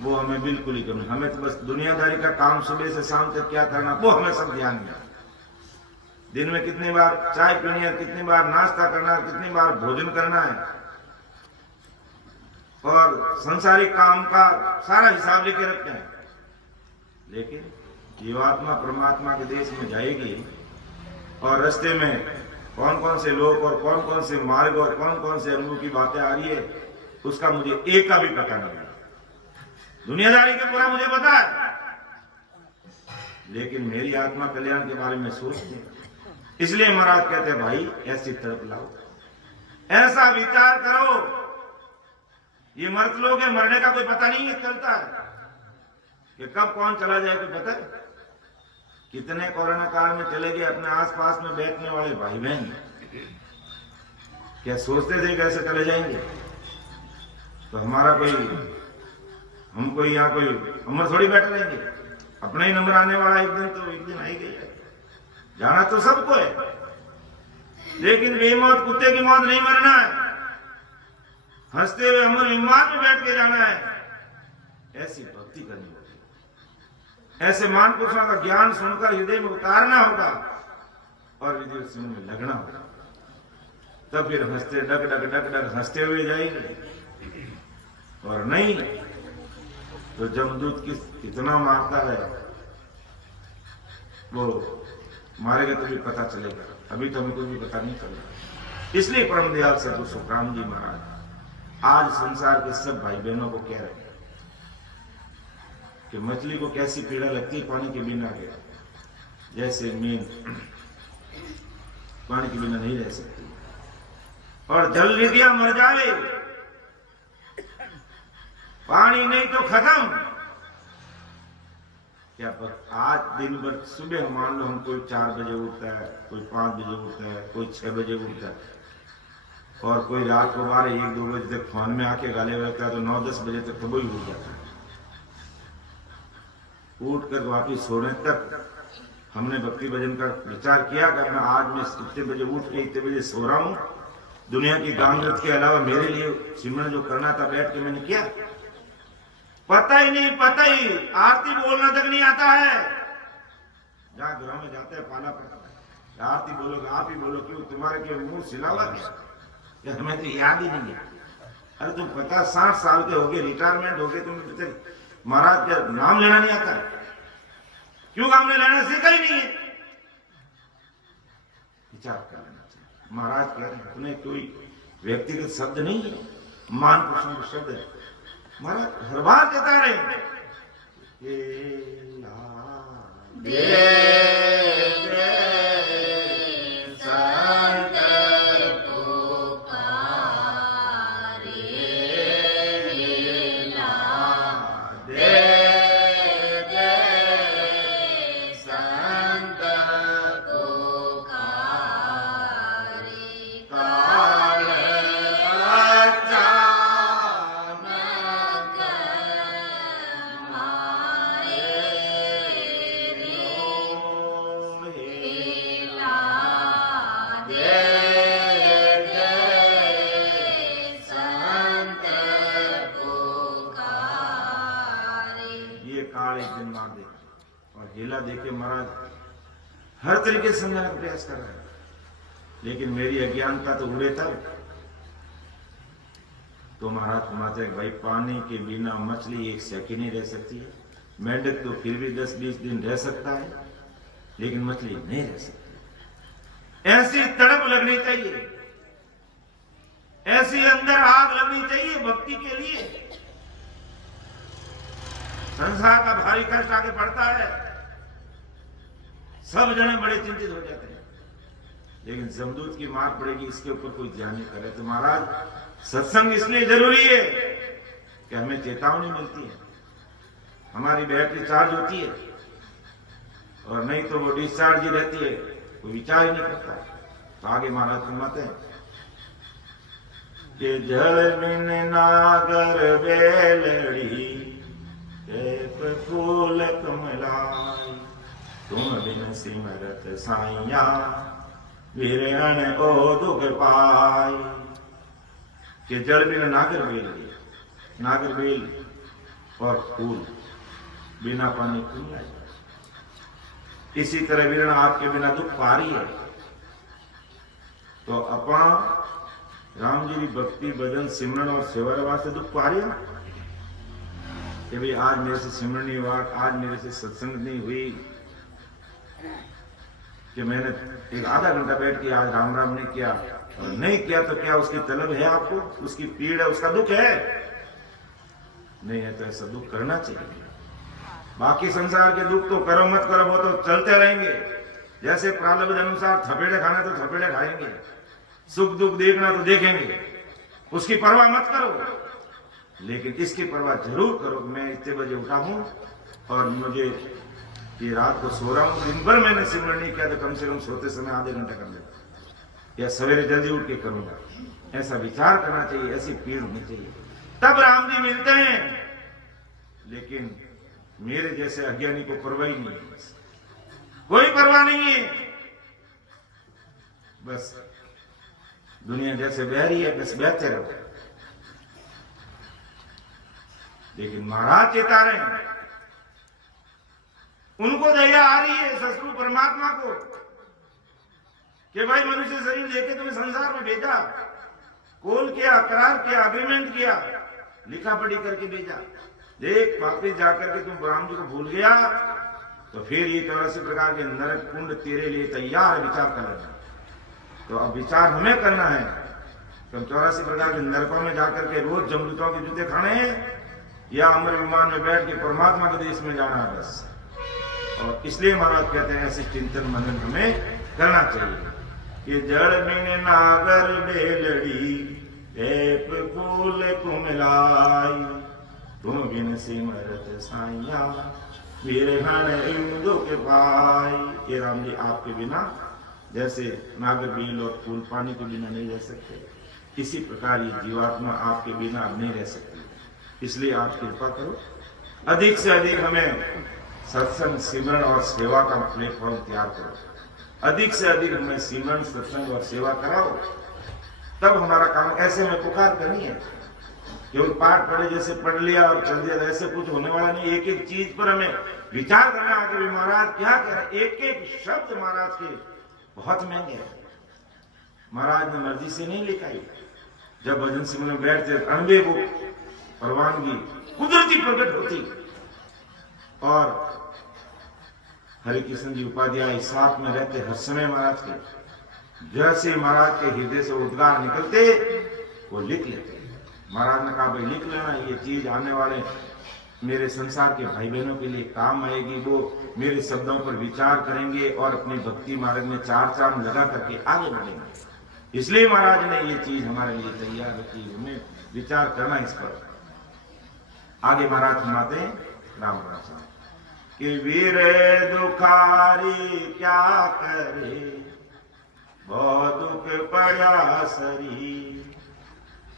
वो हमें बिल्कुल ही करना। हमें तो बस दुनियादारी का काम सुबह से शाम तक क्या करना वो हमें सब ध्यान में। दिन में कितनी बार चाय पीनी है, कितनी बार नाश्ता करना है, कितनी बार भोजन करना है और संसारिक काम का सारा हिसाब लेके रखते हैं। लेकिन जीवात्मा परमात्मा के देश में जाएगी और रास्ते में कौन कौन से लोग और कौन कौन से मार्ग और कौन कौन से अनुभव की बातें आ रही है उसका मुझे एक का भी पता नहीं है। दुनियादारी के पूरा मुझे पता है, लेकिन मेरी आत्मा कल्याण के बारे में सोचते हैं। इसलिए महाराज कहते हैं भाई ऐसी तड़प लाओ, ऐसा विचार करो। ये मर्द लोग हैं, मरने का कोई पता नहीं है, चलता है कि कब कौन चला जाए कोई पता है। कितने कोरोना काल में चले गए अपने आसपास में बैठने वाले भाई बहन, क्या सोचते थे कैसे चले जाएंगे। तो हमारा कोई हम कोई यहाँ कोई उम्र थोड़ी बैठे रहेंगे, अपना ही नंबर आने वाला एक दिन आ ही गया। जाना तो सबको है, लेकिन बेमौत कुत्ते की मौत नहीं मरना है, हंसते हुए अमर विमान में बैठ के जाना है। ऐसी भक्ति करनी होगी, ऐसे महापुरुषों का ज्ञान सुनकर हृदय में उतारना होगा और हृदय से में लगना होगा, तब फिर हंसते डग डग डग डग हंसते हुए जाएंगे। और नहीं तो जमदूत कितना मारता है वो मारेगा तो भी पता चलेगा, अभी तो हमें कुछ भी पता नहीं चलेगा। इसलिए परम दयाल सदगुरु सुखराम जी महाराज आज संसार के सब भाई बहनों को कह रहे हैं कि मछली को कैसी पीड़ा लगती है पानी के बिना के, जैसे मीन पानी के बिना नहीं रह सकती और जल रिधिया मर जावे, पानी नहीं तो खत्म। क्या पर आज दिन भर सुबह मान लो हम कोई 4 बजे उठता है, कोई 5 बजे उठता है, कोई 6 बजे उठता है और कोई रात को 12-1-2 बजे तक फोन में आके गाले लगता है, तो 9-10 बजे तक तो वही उठ जाता है। उठ कर वापिस सोने तक हमने भक्ति भजन का विचार किया कि मैं आज मैं इतने बजे उठ के इतने बजे सो रहा हूँ, दुनिया की गांगरत के अलावा मेरे लिए सिमरन जो करना था बैठ के मैंने किया। पता ही नहीं, पता ही आरती बोलना तक नहीं आता है। जहां घरों में जाते हैं पाला पड़ता है, आरती बोलोगे आप ही बोलो, क्यों तुम्हारे क्यों मुंह सिलावा है, हमें तो याद ही नहीं है। अरे तुम 50-60 साल के हो गए, रिटायरमेंट हो गए, तुम्हें महाराज का नाम लेना नहीं आता है, क्यों हमने लेना सीखा ही नहीं है। विचार कर लेना चाहिए। महाराज कह रहे हैं तुम्हें कोई व्यक्तिगत शब्द नहीं है, मान पुरुषों के शब्द है। महाराज हर बार कहता रहे और हीला देके महाराज हर तरीके से समझाने का प्रयास कर रहा है, लेकिन मेरी अज्ञानता तो उड़े तब। तो महाराज फरमाते हैं भाई पानी के बिना मछली एक सेकंड नहीं रह सकती है, मेंढक तो फिर भी 10-20 दिन रह सकता है, लेकिन मछली नहीं रह सकती। ऐसी तड़प लगनी चाहिए, ऐसी अंदर आग लगनी चाहिए भक्ति के लिए। संसार का भारी कष्ट आगे बढ़ता है, सब जने बड़े चिंतित हो जाते हैं, लेकिन जमदूत की मार पड़ेगी इसके ऊपर कोई ध्यान नहीं करे। तो महाराज सत्संग इसलिए जरूरी है कि हमें चेतावनी मिलती है, हमारी बैटरी चार्ज होती है, और नहीं तो वो डिस्चार्ज ही रहती है, कोई विचार ही नहीं करता। तो आगे महाराज फरमाते हैं कि जल बिन नागर बेलड़ी फूल कमलाई, तुम बिन सिमरत साइया विरहण ओ दुख पाई। कि जल बिन नागर बेल, नागर बेल और फूल बिना पानी फूल नहीं। इसी तरह विरण आपके बिना दुख पारी है। तो अपा राम जी की भक्ति भजन सिमरन और सेवा वास्ते दुख पारी है कि भाई आज मेरे से सिमरन नहीं हुआ, आज मेरे से सत्संग नहीं हुई, कि मैंने एक आधा घंटा बैठ के आज राम राम नहीं किया, और नहीं किया तो क्या उसकी तलब है आपको, उसकी पीड़ है, उसका दुख है? नहीं है तो ऐसा दुख करना चाहिए। बाकी संसार के दुख तो करो मत करो वो तो चलते रहेंगे, जैसे प्रारब्ध अनुसार थपेड़े खाना तो थपेड़े खाएंगे, सुख दुख देखना तो देखेंगे, उसकी परवाह मत करो। लेकिन इसकी परवाह जरूर करो, मैं इतने बजे उठा हूं और मुझे ये रात को सो रहा हूं, दिन भर मैंने सिमरन नहीं किया तो कम से कम सोते समय आधे घंटा कर लेता, या सवेरे जल्दी उठ के करूंगा। ऐसा विचार करना चाहिए, ऐसी पीड़ होनी चाहिए, तब राम जी मिलते हैं। लेकिन मेरे जैसे अज्ञानी को परवाह ही नहीं है, कोई परवाह नहीं है, बस दुनिया जैसे बह रही है बस बहते रहो। लेकिन महाराज चेता रहे हैं, उनको दया आ रही है ससुर परमात्मा को कि भाई मनुष्य शरीर लेके तुम्हें संसार में भेजा, कॉल किया, करार किया, अग्रीमेंट किया, लिखा पढ़ी करके भेजा। देख वापिस जाकर के तुम राम जी को भूल गया तो फिर ये 84 प्रकार के नरक कुंड तेरे लिए तैयार, विचार कर लेना। तो अब विचार हमें करना है कि हम 84 प्रकार के नरकों में जाकर के रोज जमदूतों के जूते खाने हैं, या अमर विमान में बैठ के परमात्मा के देश में जाना है बस। और इसलिए महाराज कहते हैं ऐसे चिंतन मनन हमें करना चाहिए कि जड़ बिन नागर बेलड़ी लेप फूल कुमलाई, तुम बिन सिमरत साइया विरहण इंदु के पाई। ये राम जी आपके बिना जैसे नागर बेल और फूल पानी के बिना नहीं रह सकते, इसी प्रकार ये जीवात्मा आपके बिना नहीं रह सकती। इसलिए आप कृपा करो, अधिक से अधिक हमें सत्संग सिमरन और सेवा का प्लेटफॉर्म तैयार करो, अधिक से अधिक हमें सिमरन सत्संग और सेवा कराओ, तब हमारा काम। ऐसे में पुकार करनी है, केवल पाठ पढ़े जैसे पढ़ लिया और चल दिया, ऐसे कुछ होने वाला नहीं। एक एक चीज पर हमें विचार करना है कि महाराज क्या कह रहे, एक एक शब्द महाराज के बहुत महंगे हैं। महाराज ने मर्जी से नहीं लिखाई, जब भजन सिमरन में बैठते अनबे वो परवानगी कुदरती प्रकट होती। और हरि कृष्ण जी उपाध्याय साथ में रहते हर समय महाराज के, जैसे महाराज के हृदय से उद्गार निकलते वो लिख लेते। महाराज ने कहा भाई लिख लेना, ये चीज आने वाले मेरे संसार के भाई बहनों के लिए काम आएगी, वो मेरे शब्दों पर विचार करेंगे और अपने भक्ति मार्ग में चार चांद लगा करके आगे बढ़ेंगे। इसलिए महाराज ने ये चीज हमारे लिए तैयार रखी, हमें विचार करना इस पर। आगे महाराज फरमाते हैं राम राम कि वीर दुखारी क्या करे, बहुत दुख पड़ा शरीर,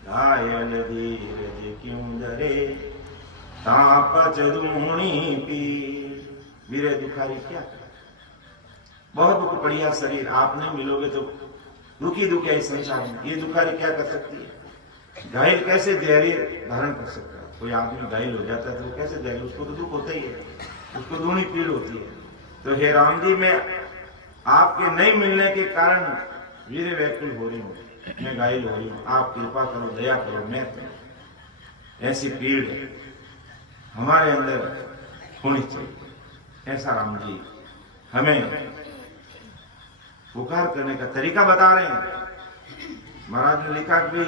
घायल धीरज क्यों डरे, तापच दूणी पीर। वीर दुखारी क्या करे, बहुत दुख पड़िया शरीर, आप नहीं मिलोगे तो दुखी दुख है इस संसार में। ये दुखारी क्या कर सकती है? घायल कैसे धैर्य धारण कर सकता है? कोई आदमी घायल हो जाता है तो कैसे धैर्य, उसको तो दुख होता ही है। उसको दूनी पीड़ होती है। तो हे राम जी, मैं आपके नहीं मिलने के कारण वीर व्याकुल हो रही हूँ, मैं घायल हो रही हूँ, आप कृपा करो, दया करो। मैं ऐसी पीड़ हमारे अंदर होनी चाहिए। ऐसा राम जी हमें पुकार करने का तरीका बता रहे हैं। महाराज ने लिखा कि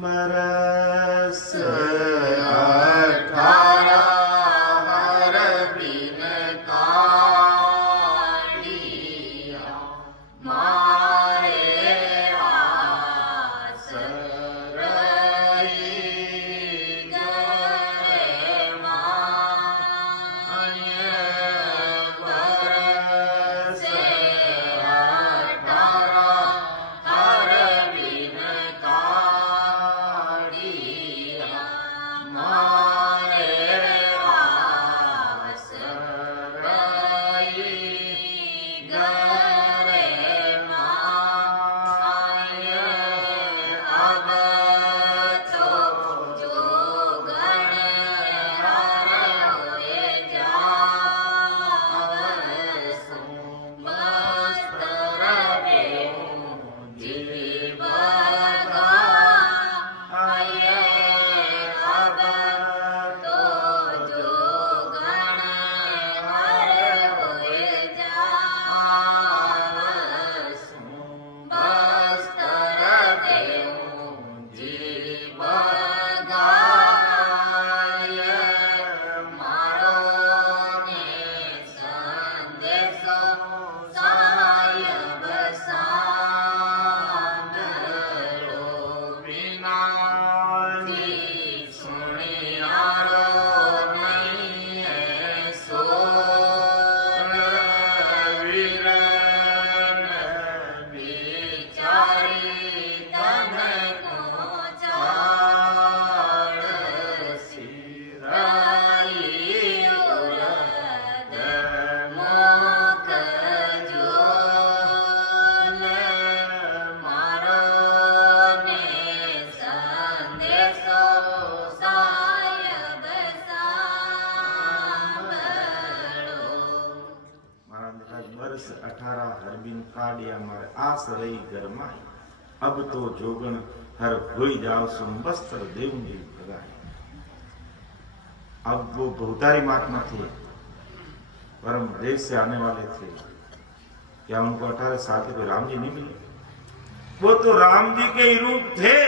बरस 18 हरबिन काडिया मारे आस रही गरमाई, अब तो जोगन हर होई जाओ सुन बस्तर देवनी भगाई। अब वो बहुतारी महात्मा थे, परम देश से आने वाले थे। क्या उनको 18 साल के तो राम जी नहीं मिले? वो तो राम जी के ही रूप थे।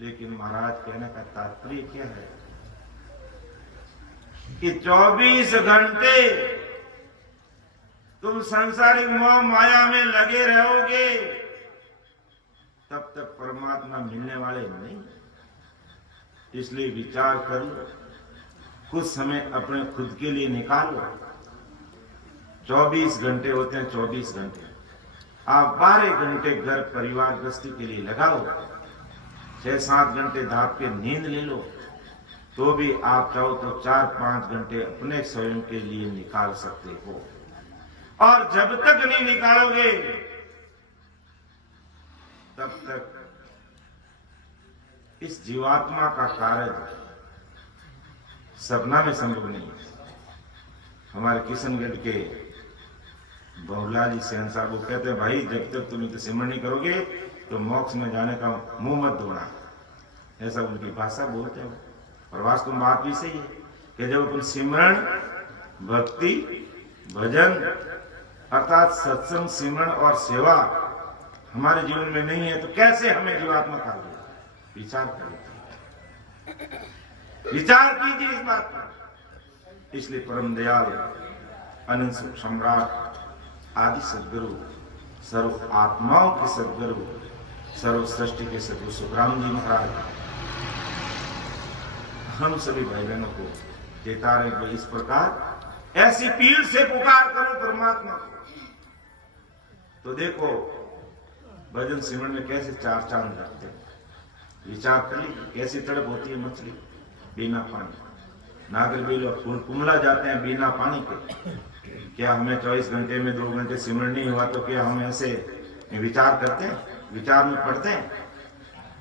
लेकिन महाराज कहने का तात्पर्य क्या है कि 24 घंटे तुम संसारिक मोह माया में लगे रहोगे, तब तक परमात्मा मिलने वाले नहीं। इसलिए विचार कर लो, कुछ समय अपने खुद के लिए निकालो। 24 घंटे होते हैं, 24 घंटे आप 12 घंटे घर परिवार गृहस्थी के लिए लगाओ, 6-7 घंटे धाप के नींद ले लो, तो भी आप चाहो तो 4-5 घंटे अपने स्वयं के लिए निकाल सकते हो। और जब तक नहीं निकालोगे तब तक इस जीवात्मा का कार्य सपना में संभव नहीं है। हमारे किशनगढ़ के बहुला जी सेन साहब वो कहते हैं, भाई जब तक तुम इसे सिमरण नहीं करोगे तो मोक्ष में जाने का मुंह मत धोना। ऐसा उनकी भाषा बोलते हैं। और वास्तव में बात भी सही है कि जब अपन सिमरण, भक्ति, भजन अर्थात सत्संग, सिमरण और सेवा हमारे जीवन में नहीं है तो कैसे हमें जीवात्मा खा लिया? विचार करिए, विचार कीजिए इस बात पर। इसलिए परम दयाल अनंत सम्राट आदि सदगुरु, सर्व आत्माओं के सदगुरु, सर्व सृष्टि के सदगुरु सुखराम जी महाराज हम सभी भाई बहनों को चेता रहे कि इस प्रकार ऐसी पीड़ से पुकार करो परमात्मा को। तो देखो भजन सिमरण में कैसे 4 चांद लगते हैं। विचार करिए कैसी तड़प होती है मछली बिना पानी। नागरबेल और कुमला जाते हैं बिना पानी के। क्या हमें 24 घंटे में 2 घंटे सिमरण नहीं हुआ तो क्या हम ऐसे विचार करते हैं, विचार में पढ़ते हैं?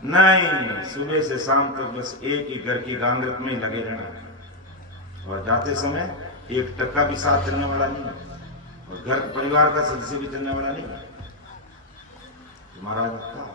नहीं, सुबह से शाम तक बस एक ही घर की गांगरत में ही लगे रहना। और जाते समय 1% भी साथ चलने वाला नहीं है, और घर परिवार का सदस्य भी चलने वाला नहीं है। महाराज का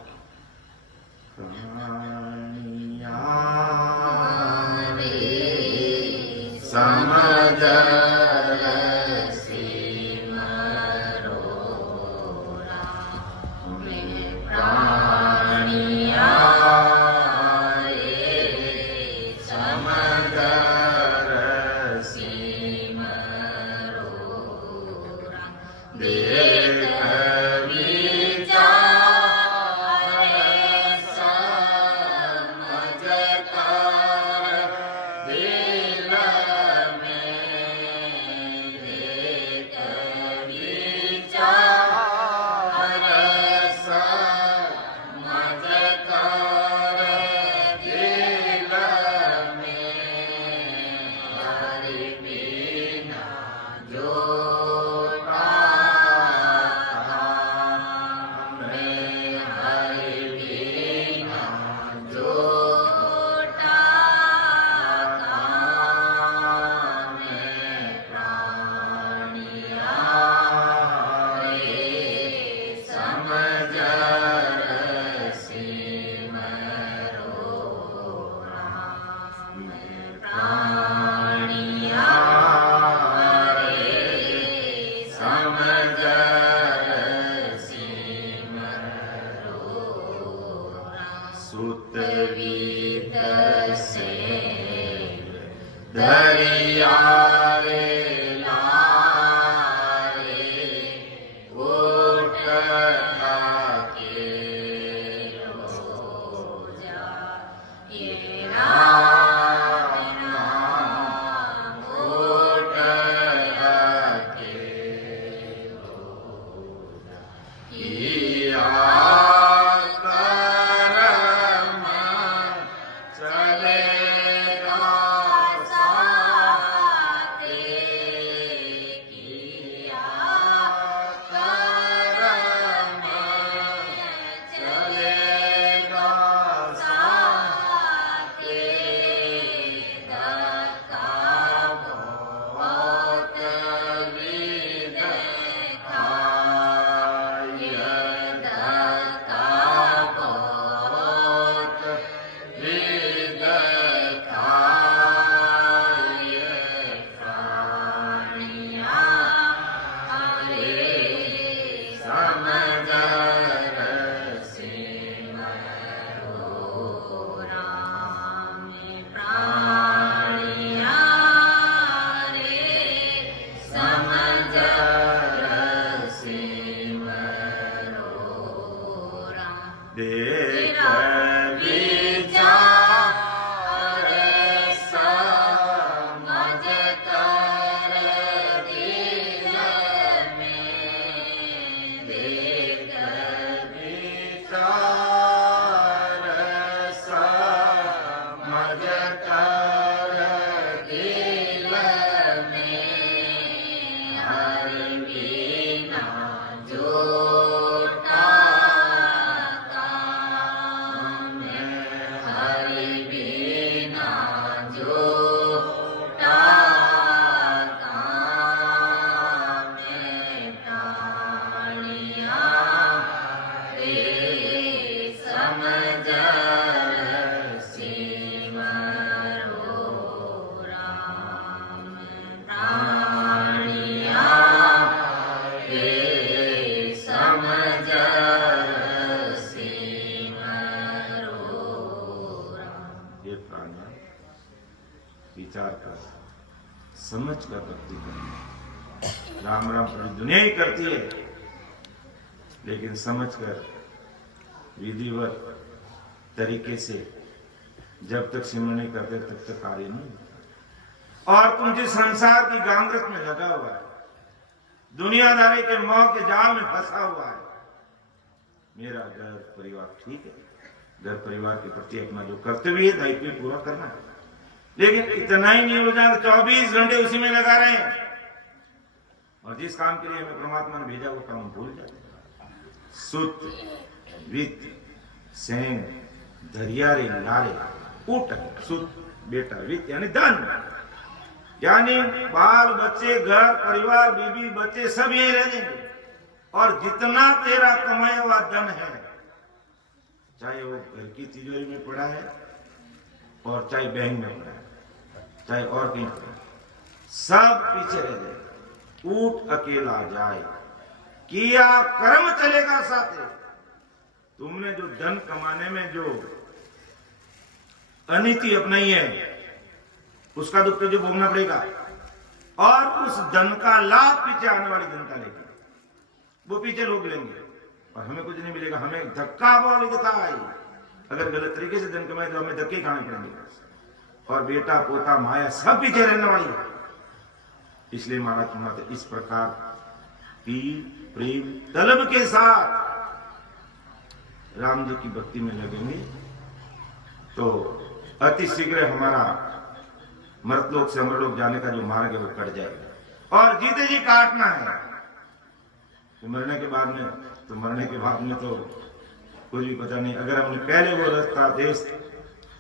समझ विचार कर, समझ कर भक्ति करनी। राम राम पूरी दुनिया ही करती है, लेकिन समझ कर विधिवत तरीके से जब तक सिमरन नहीं करते तब तक कार्य नहीं। और तुम जिस संसार की गांगत में लगा हुआ है, दुनियादारी के मोह के जाल में फंसा हुआ है, मेरा घर परिवार ठीक है, घर परिवार के प्रति अपना जो कर्तव्य है दायित्व पूरा करना है, लेकिन इतना ही नहीं हो जाए 24 घंटे उसी में लगा रहे हैं, और जिस काम के लिए हमें परमात्मा ने भेजा वो काम भूल जाते हैं। सुत वित्त सेन धरियारे लारे ऊट, सुत बेटा, वित्त यानी धन, यानी बाल बच्चे, घर परिवार, बीबी बच्चे सब यही रह जाएंगे। और जितना तेरा कमाया हुआ धन है, चाहे वो घर की तिजोरी में पड़ा है और चाहे बैंक में पड़ा है, चाहे और कहीं पड़ा है, सब पीछे रह जाए। ऊट अकेला जाए, किया कर्म चलेगा साथे। तुमने जो धन कमाने में जो अनीति अपनाई है, उसका दुख तुझे भोगना पड़ेगा। और उस धन का लाभ पीछे आने वाली जनता लेगी, वो पीछे लोग लेंगे और हमें कुछ नहीं मिलेगा। हमें धक्का दिखाई, अगर गलत तरीके से धन कमाए तो हमें धक्के खाने पड़ेंगे। और बेटा पोता माया सब पीछे रहने वाली है। इसलिए महाराज तुम्हारे इस प्रकार की प्रेम तलब के साथ राम जी की भक्ति में लगेंगे तो अति शीघ्र हमारा मृतलोक से अमरलोक जाने का जो मार्ग है वो कट जाएगा। और जीते जी काटना है, तो मरने के बाद में तो कुछ भी पता नहीं। अगर हमने पहले वो रास्ता देश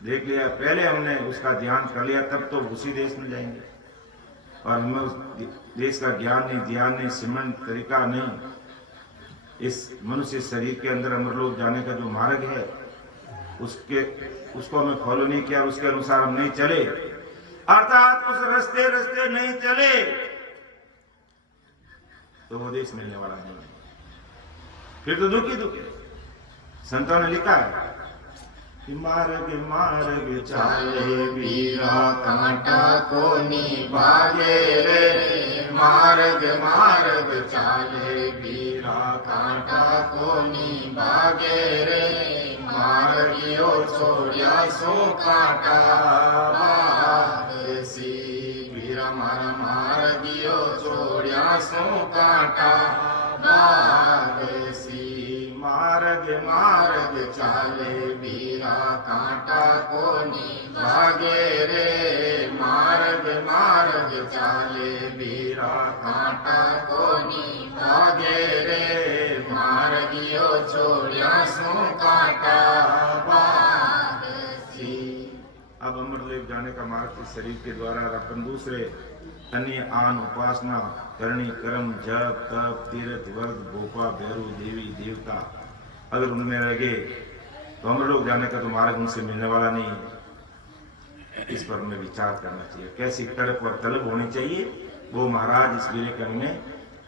देख लिया, पहले हमने उसका ध्यान कर लिया, तब तो उसी देश में जाएंगे। और हमें उस देश का ज्ञान नहीं, ध्यान नहीं, सिमरन तरीका नहीं। इस मनुष्य शरीर के अंदर अमरलोक जाने का जो मार्ग है उसको हमें फॉलो नहीं किया, उसके अनुसार हम नहीं चले, अर्थात उस रास्ते नहीं चले, तो वो देश मिलने वाला नहीं है। फिर तो दुख ही है। संतों ने लिखा है कि मार्ग मार्ग चाले वीरा कांटा को निभागे रे, मार्ग मार्ग चाले वीरा कांटा को निभागे रे, मार्गियो छोड़िया सो कांटा बागसी, वीरा मारा मार्गियो छोड़िया सो कांटा बागसी, मार्ग मार्ग चाले वीरा कांटा को निभागे रे, मार्ग मार्ग चाले वीरा कांटा को निभागे रे, मार्गियो छोड़िया सो कांटा बागसी। अब अमरलोक जाने का मार्ग इस शरीर के द्वारा अपन दूसरे अन्य आन उपासना करनी, कर्म, जप, तप, तीर्थ, वर्ग, गोपा, भैरू, देवी, देवता अगर उनमें लगे तो अमरलोक जाने का तो मार्ग उनसे मिलने वाला नहीं है। इस पर हमें विचार करना चाहिए, कैसी तड़प और तलब होनी चाहिए, वो महाराज इस विवेकानंद ने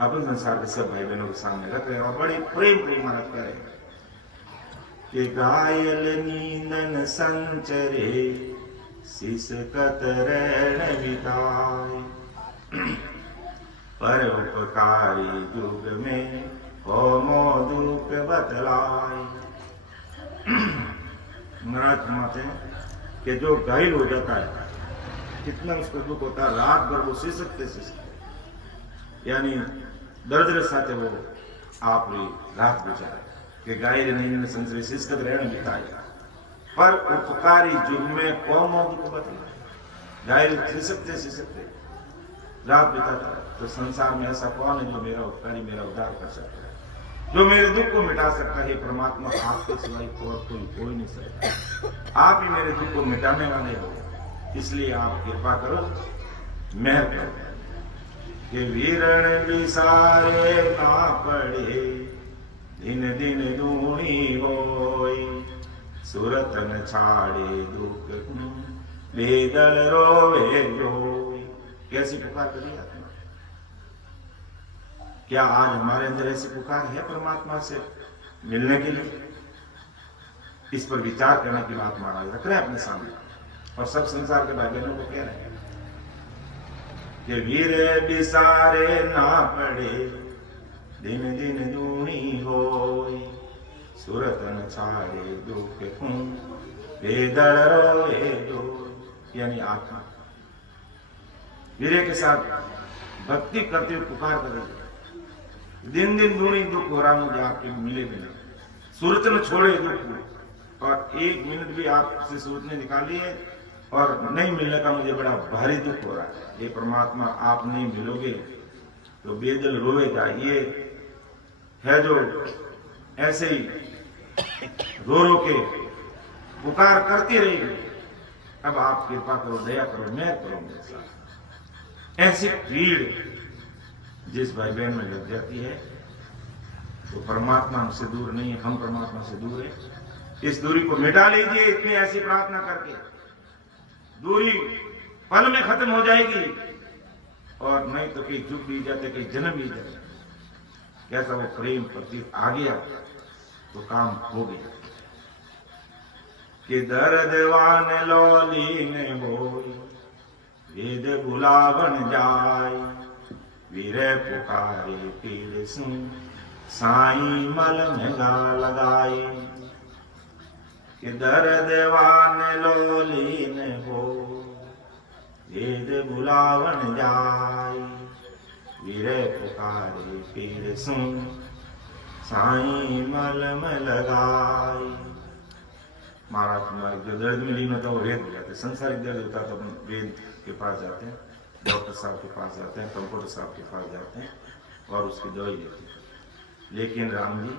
अपन संसार के सब भाई बहनों के सामने रख रहे हैं। और बड़े प्रेम को महाराज कह रहे हैं कि घायल नींदन संचरे शीस कतरैन बिताए, पर उपकारी युग में हो मो दुख बतलाए। महाराज फरमाते हैं कि जो घायल हो जाता है, कितना उसको दुख होता है, रात भर वो सिसकते यानी दर्द साथे वो आप रात गुजारे कि घायल नहीं संचरे शीस कतरैन बिताए, पर उपकारी युग में कौन मो दुख बतलाए। घायल सिसकते रात बिताता है, तो संसार में ऐसा कौन है जो मेरा उपकारी, मेरा उद्धार कर सकता है, जो मेरे दुख को मिटा सकता है। परमात्मा आपके सिवाय और कोई नहीं सकता। आप ही मेरे दुख को मिटाने वाले हो, इसलिए आप कृपा करो, मेहर करो कि वीरण विसारे ना पड़े, दिन दिन दूणी होई, सुरतन छाड़े दुख बेदल रोवे रोई। कैसी पुकार करी आत्मा? क्या आज हमारे अंदर ऐसी पुकार है परमात्मा से मिलने के लिए? इस पर विचार करने की बात महाराज रख रहे हैं अपने सामने, और सब संसार के भाई बहनों को कह रहे हैं कि वीर बिसारे ना पड़े, दिन दिन दूनी होई, सुरतन छाड़े दुख बेदल रोए दो। यानी आत्मा वीरे के साथ भक्ति करते हुए पुकार करेगी, दिन दिन दूनी दुख हो रहा मुझे आपके मिले बिना, सूरत न छोड़े दुख, और एक मिनट भी आपसे सूरत ने निकाली है और नहीं मिलने का मुझे बड़ा भारी दुख हो रहा है। ये परमात्मा आप नहीं मिलोगे तो बेदल रोएगा। ये है जो ऐसे ही रो रो के पुकार करती रहेगी। अब आप कृपा करो, दया करो, मैं करो मेरे साथ। ऐसी भीड़ जिस भाई बहन में लग जाती है तो परमात्मा हमसे दूर नहीं है, हम परमात्मा से दूर है। इस दूरी को मिटा लीजिए इतनी ऐसी प्रार्थना करके, दूरी पल में खत्म हो जाएगी। और नहीं तो कहीं जुग भी जाते, कहीं जन्म भी जाते। कैसा वो प्रेम प्रतीत आ गया तो काम हो गया। कि दर्द वान लौली ने होई, वेद बुलावन जाय, वीरे पुकारे पीर सुन, साई मल में गा लगाई। कि दर्द वान लौली ने हो, वेद बुलावन जाय, वीरे पुकारे पीर सुन, साई मल में लगाई। महाराज तुम्हारे जो दर्द में लीन होता है वो वेद हो जाते हैं। संसारिक दर्द होता है तो अपन वेद के पास जाते हैं, डॉक्टर साहब के पास जाते हैं, कंप्यूटर साहब के पास जाते हैं और उसकी दवाई लेते हैं। लेकिन राम जी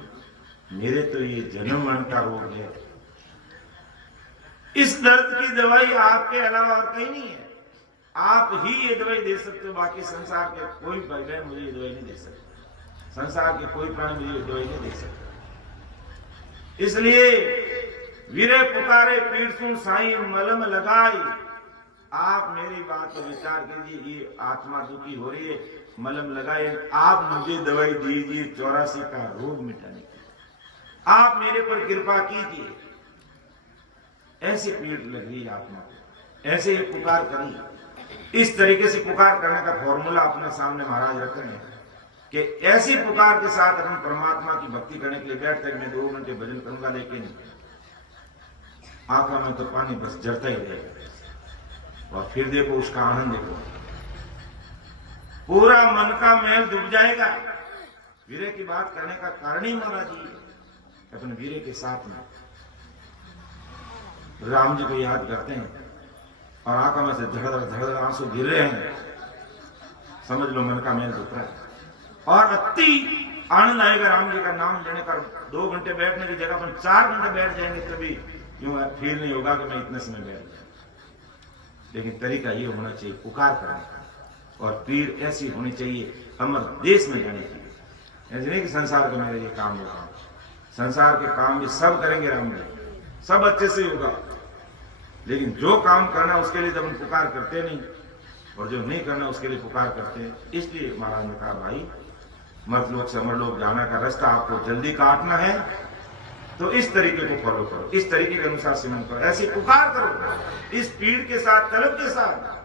मेरे तो ये जन्म मरण का रोग है, इस दर्द की दवाई आपके अलावा और कहीं नहीं है। आप ही ये दवाई दे सकते हो, बाकी संसार के कोई भाई बहन मुझे ये दवाई नहीं दे सकते, संसार के कोई प्राणी मुझे ये दवाई नहीं दे सकते। इसलिए वीरे पुकारे पीर सुन, साई मलम लगाई। आप मेरी बात पर विचार कीजिए, ये आत्मा दुखी हो रही है, मलम लगाए, आप मुझे दवाई दीजिए 84 का रोग मिटाने की, आप मेरे पर कृपा कीजिए। ऐसी पीड़ लग रही है आत्मा को, ऐसे ही पुकार करिए। इस तरीके से पुकार करने का फॉर्मूला अपने सामने महाराज रख रहे हैं कि ऐसी पुकार के साथ अपन परमात्मा की भक्ति करने के लिए बैठते मैं 2 घंटे भजन करूंगा, लेकिन आंखों में तो पानी बस जरता ही रहेगा। और फिर देखो उसका आनंद देखो, पूरा मन का मैल डूब जाएगा। वीरे की बात करने का कारण ही महाराज जी अपने वीरे के साथ में राम जी को याद करते हैं और आंखों में से धड़धड़ धड़धड़ आंसू गिर रहे हैं, समझ लो मन का मैल डूब रहा है। और अति आनंद आएगा राम जी का नाम लेने का। 2 घंटे बैठने की जगह पर 4 घंटे बैठ जाएंगे तभी यूं फील नहीं होगा कि मैं इतने समय बैठ जाऊं। लेकिन तरीका ये होना चाहिए पुकार करने का, और पीर ऐसी होनी चाहिए अमर देश में जानी चाहिए। ऐसे नहीं कि संसार का मेरा ये काम होगा, संसार के काम भी सब करेंगे राम जी, सब अच्छे से होगा, लेकिन जो काम करना उसके लिए जब हम पुकार करते नहीं, और जो नहीं करना उसके लिए पुकार करते हैं। इसलिए महाराज ने कहा भाई मतलोक से अमरलोक जाने का रास्ता आपको जल्दी काटना है तो इस तरीके को फॉलो करो, इस तरीके के अनुसार सिमरन करो, ऐसी पुकार करो इस पीड़ के साथ, तलब के साथ।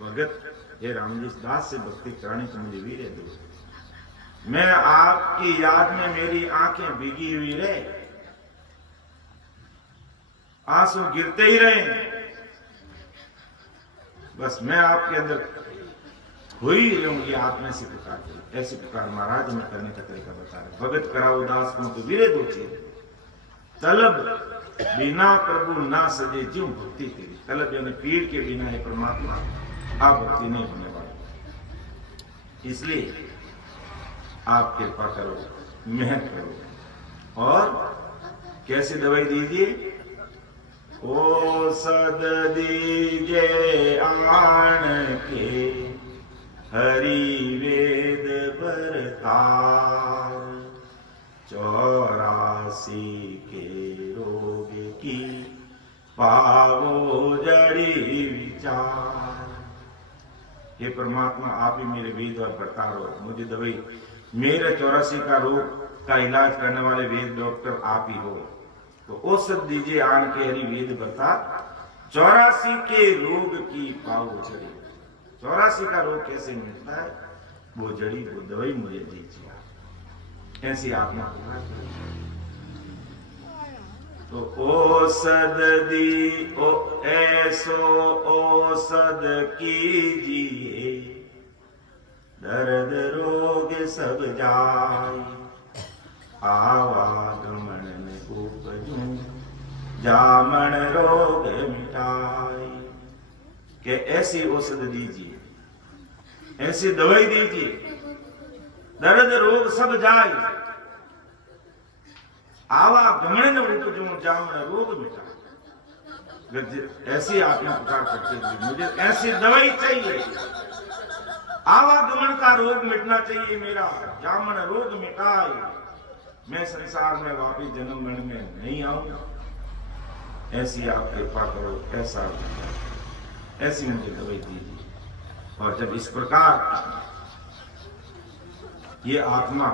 भगत हे राम जी दास से भक्ति कराने को मुझे वीरे दो, मैं आपकी याद में मेरी आंखें भीगी हुई रहे, आंसू गिरते ही रहे, बस मैं आपके अंदर हुई रहूंगी, आप में से पुकार करो। ऐसी पुकार महाराज हमें करने का तरीका बता रहे। भगत कराओ दास को तो वीरे दो चीज, तलब बिना प्रभु ना सजे जीव भक्ति तेरी। तलब यानी पीड़ के बिना है परमात्मा, आप भक्ति नहीं होने वाली। इसलिए आप कृपा करो, मेहनत करो और कैसे दवाई दीजिए? औषध दीजिए आण के हरि वेद बरतार, 84 के रोग की पावो जड़ी विचार। हे परमात्मा, आप ही मेरे वेद और बरतार हो, मुझे दवाई, मेरे 84 का रोग का इलाज करने वाले वेद डॉक्टर आप ही हो। तो औषध दीजिए आन के हरि वेद बता, 84 के रोग की पाओ जड़ी। 84 का रोग कैसे मिटता है? वो जड़ी, वो दवाई मुझे दीजिए। ऐसी आत्मा तो औषध दी ओ ऐसो औषध कीजिए, दर्द रोग सब जाए, आवागमन में उपजूं, जामन रोग मिटाई। के ऐसी औषध दीजिए, ऐसी दवाई दीजिए, दर्द रोग सब जाए, आवागमन में उपजूं, जामन रोग मिटाई। ऐसी आत्मा पुकार करती है, मुझे ऐसी दवाई चाहिए, आवागमन का रोग मिटना चाहिए मेरा, जामन रोग मिटाए, मैं संसार में वापिस जन्म मरण में नहीं आऊंगा। ऐसी आप कृपा करो, ऐसी मुझे दवाई दीजिए। और जब इस प्रकार ये आत्मा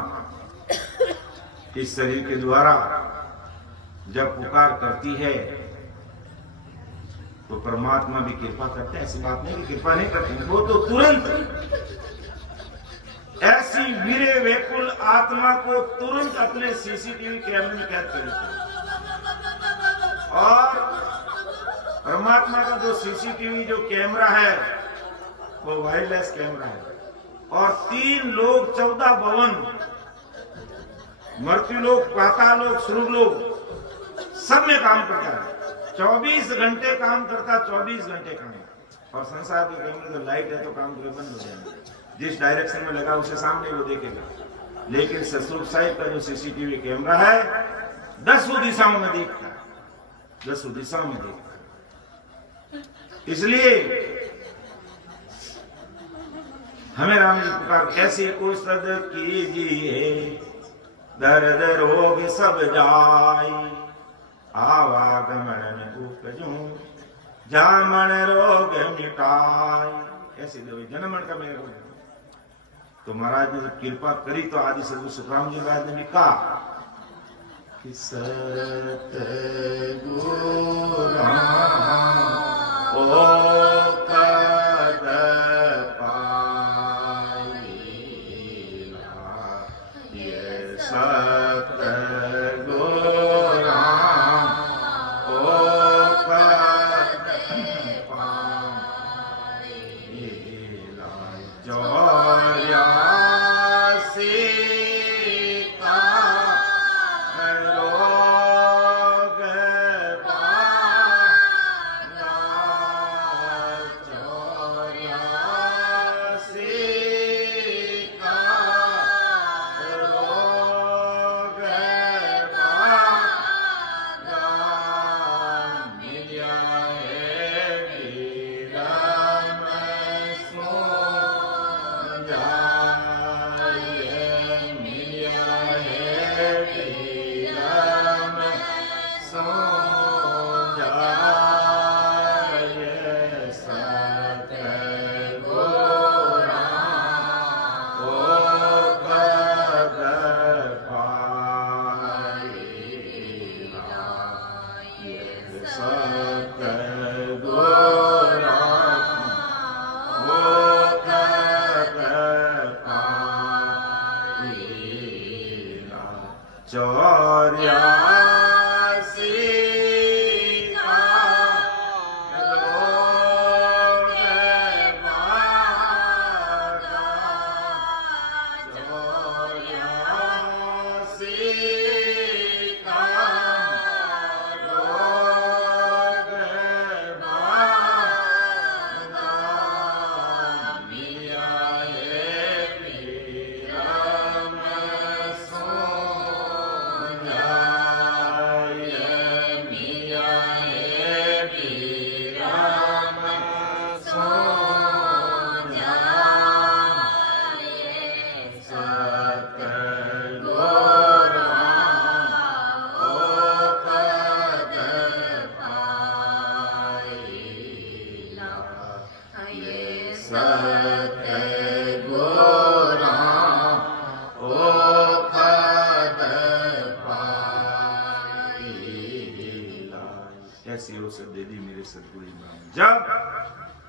इस शरीर के द्वारा जब पुकार करती है तो परमात्मा भी कृपा करते हैं। ऐसी बात नहीं कि कृपा नहीं करते, वो तो तुरंत ऐसी वीरे वेकुल आत्मा को तुरंत अपने सीसीटीवी कैमरे में कैद कर लेते हैं। और परमात्मा का जो सीसीटीवी जो कैमरा है वो वायरलेस कैमरा है, और 3 लोग, 14 भवन, मृत्यु लोग, पाताल लोग, स्वर्ग लोग, सब में काम करता है। 24 घंटे काम करता, 24 घंटे काम। और संसार के कैमरे तो लाइट है तो काम बंद हो जाएंगे, जिस डायरेक्शन में लगा उसे सामने वो देखेगा। लेकिन ससुर साहिब का जो सीसीटीवी कैमरा है 10 दिशाओं में देखता है, 10 दिशाओं में देखता है। इसलिए हमें राम जी पुकार, कैसे औषध कीजिए, दर्द रोग सब जाई, आवागमन उपजूं, जामन रोग मिटाई। ऐसी दवाई जन्मन का मेरे रोग। तो महाराज ने जब कृपा करी तो आदि सदगुरु सुखराम जी महाराज ने भी कहा कि सतगुरु ओ कद पाइला, ये सतगुरु ओ कद पाइला, जो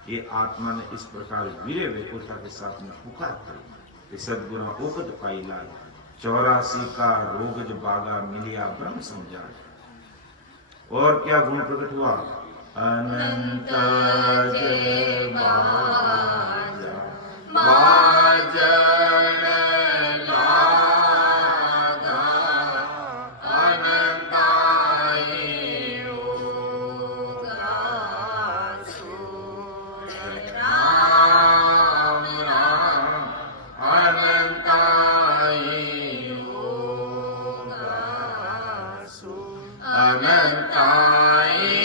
ये आत्मा ने इस प्रकार वीर व्याकुलता के साथ में पुकार करी कि सदगुरु ओकद पाई लाल 84 का रोगज बागा मिलिया ब्रह्म समझा। और क्या गुण प्रकट हुआ? अनंत जय बाजा बाजन लागा अनंताई होगा सूर राम राम अनंताई होगा सूर अनंताई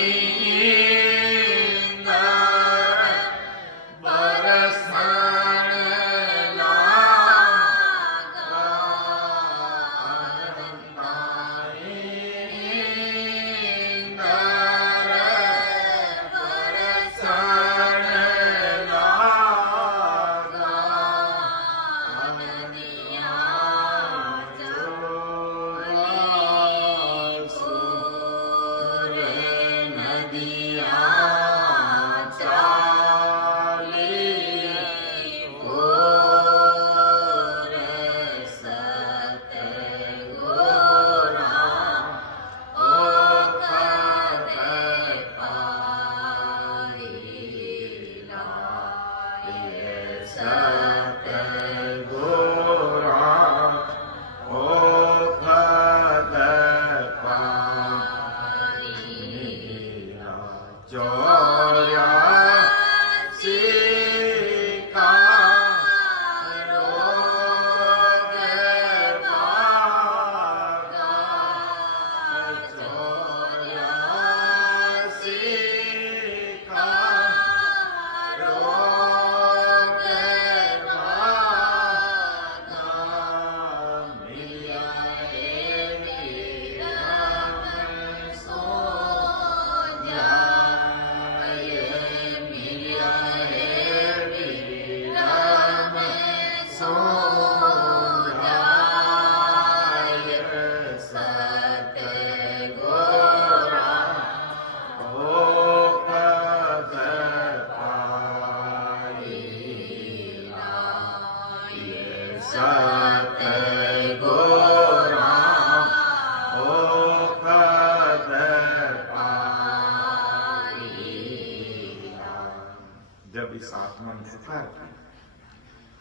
जब इस आत्मा ने पुकार की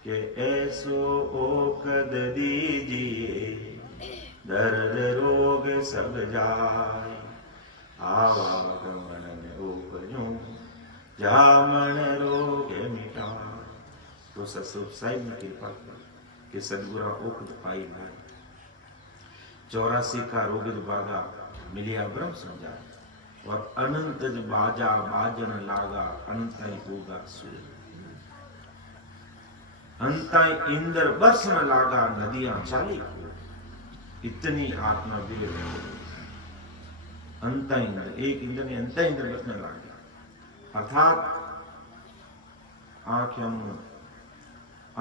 कि ऐसो ओकद दीजिए दर्द रोग सब जाए आवागमन में उपजूं जामन रोग मिटा। तो ससुर साहिब ने कृपा की कि सदगुरा ओकद पाई भाई 84 का रोग बागा मिलिया ब्रह्म समझा और अनंत बाजा बाजन लागा अनंताई होगा सूर्य अंताई इंद्र बस न लागा नदियां चाली इतनी आत्मा वीर अंता इंद्र एक इंद्र ने अंता इंद्र बस न लागा अर्थात आंखें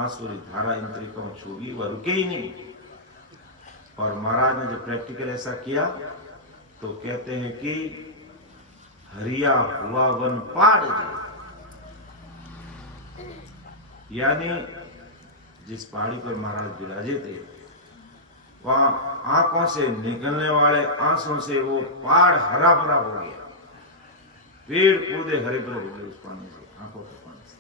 आंसुरी धारा इंद्रियों को छूगी वह रुके ही नहीं। और महाराज ने जब प्रैक्टिकल ऐसा किया तो कहते हैं कि हरिया हुआ वन पाड़ जाए, यानी जिस पहाड़ी पर महाराज विराजे थे वहां आंखों से निकलने वाले आंसुओं से वो पहाड़ हरा भरा हो गया, पेड़ पौधे हरे भरे हो गए उस पानी से, आंखों के पानी से।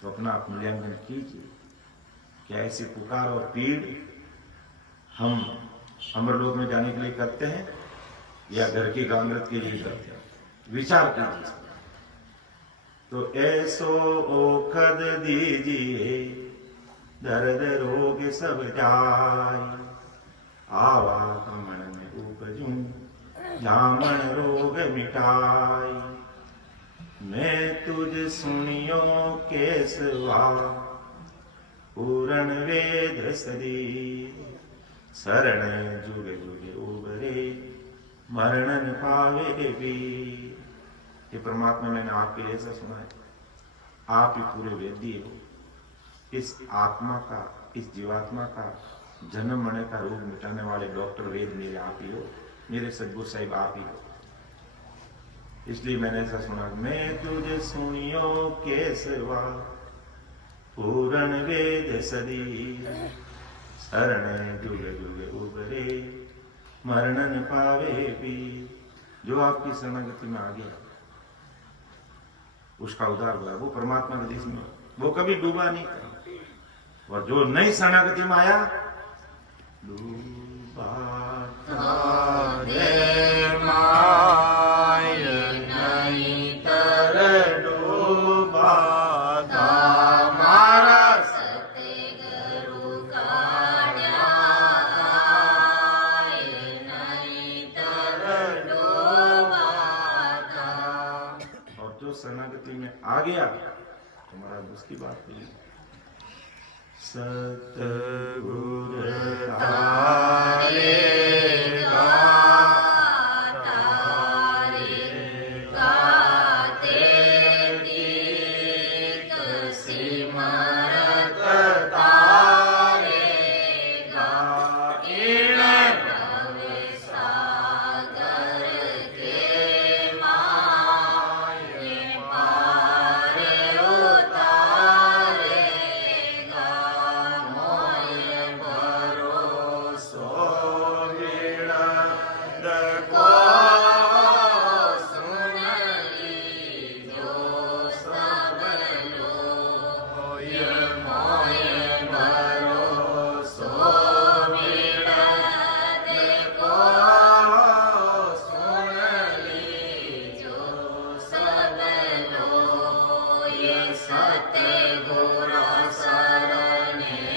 तो अपना आप मूल्यांकन कीजिए, क्या ऐसी पुकार और पीड़ हम अमरलोक में जाने के लिए करते हैं या घर की गांगरत के लिए करते हैं? विचार कीजिए। तो ऐसो ओखद दीजिए दर्द रोग सब जाए आवागमन में उपजूं जामन रोग मिटाई। मैं तुझ सुनियो केसवा पूर्ण वेद सदी शरण जुगे जुगे उबरे मरणन पावे भी। ये परमात्मा मैंने आपके लिए ऐसा सुना है, आप ही पूरे वेदी हो। इस आत्मा का, इस जीवात्मा का जन्म मरने का रोग मिटाने वाले डॉक्टर वेद मेरे आप ही हो, मेरे सदगुरु साहिब आप ही हो। इसलिए मैंने ऐसा सुना, मैं तुझे सुनियो केसवा पूरण वेद शरीर, शरण जुग जुग उबरे मरणन पावे भी। जो आपकी शरणागति में आ गया उसका उद्धार हुआ, वो परमात्मा के देश में, वो कभी डूबा नहीं था। और जो नई शरणागति में आया, डूबा था रे माय नहीं तर डूबा था मारा सतगुरु काढ़्या नहीं तर डूबा था। और जो शरणागति में आ गया तुम्हारा उसकी बात नहीं। सतगुरु तारेगा तारेगा तेरी सिमरत तारेगा इन भव सागर के माये पार उतारेगा मोय भरोसो विड़द को सुन लीजो सब लोग मोय भरोसो विड़द को सुन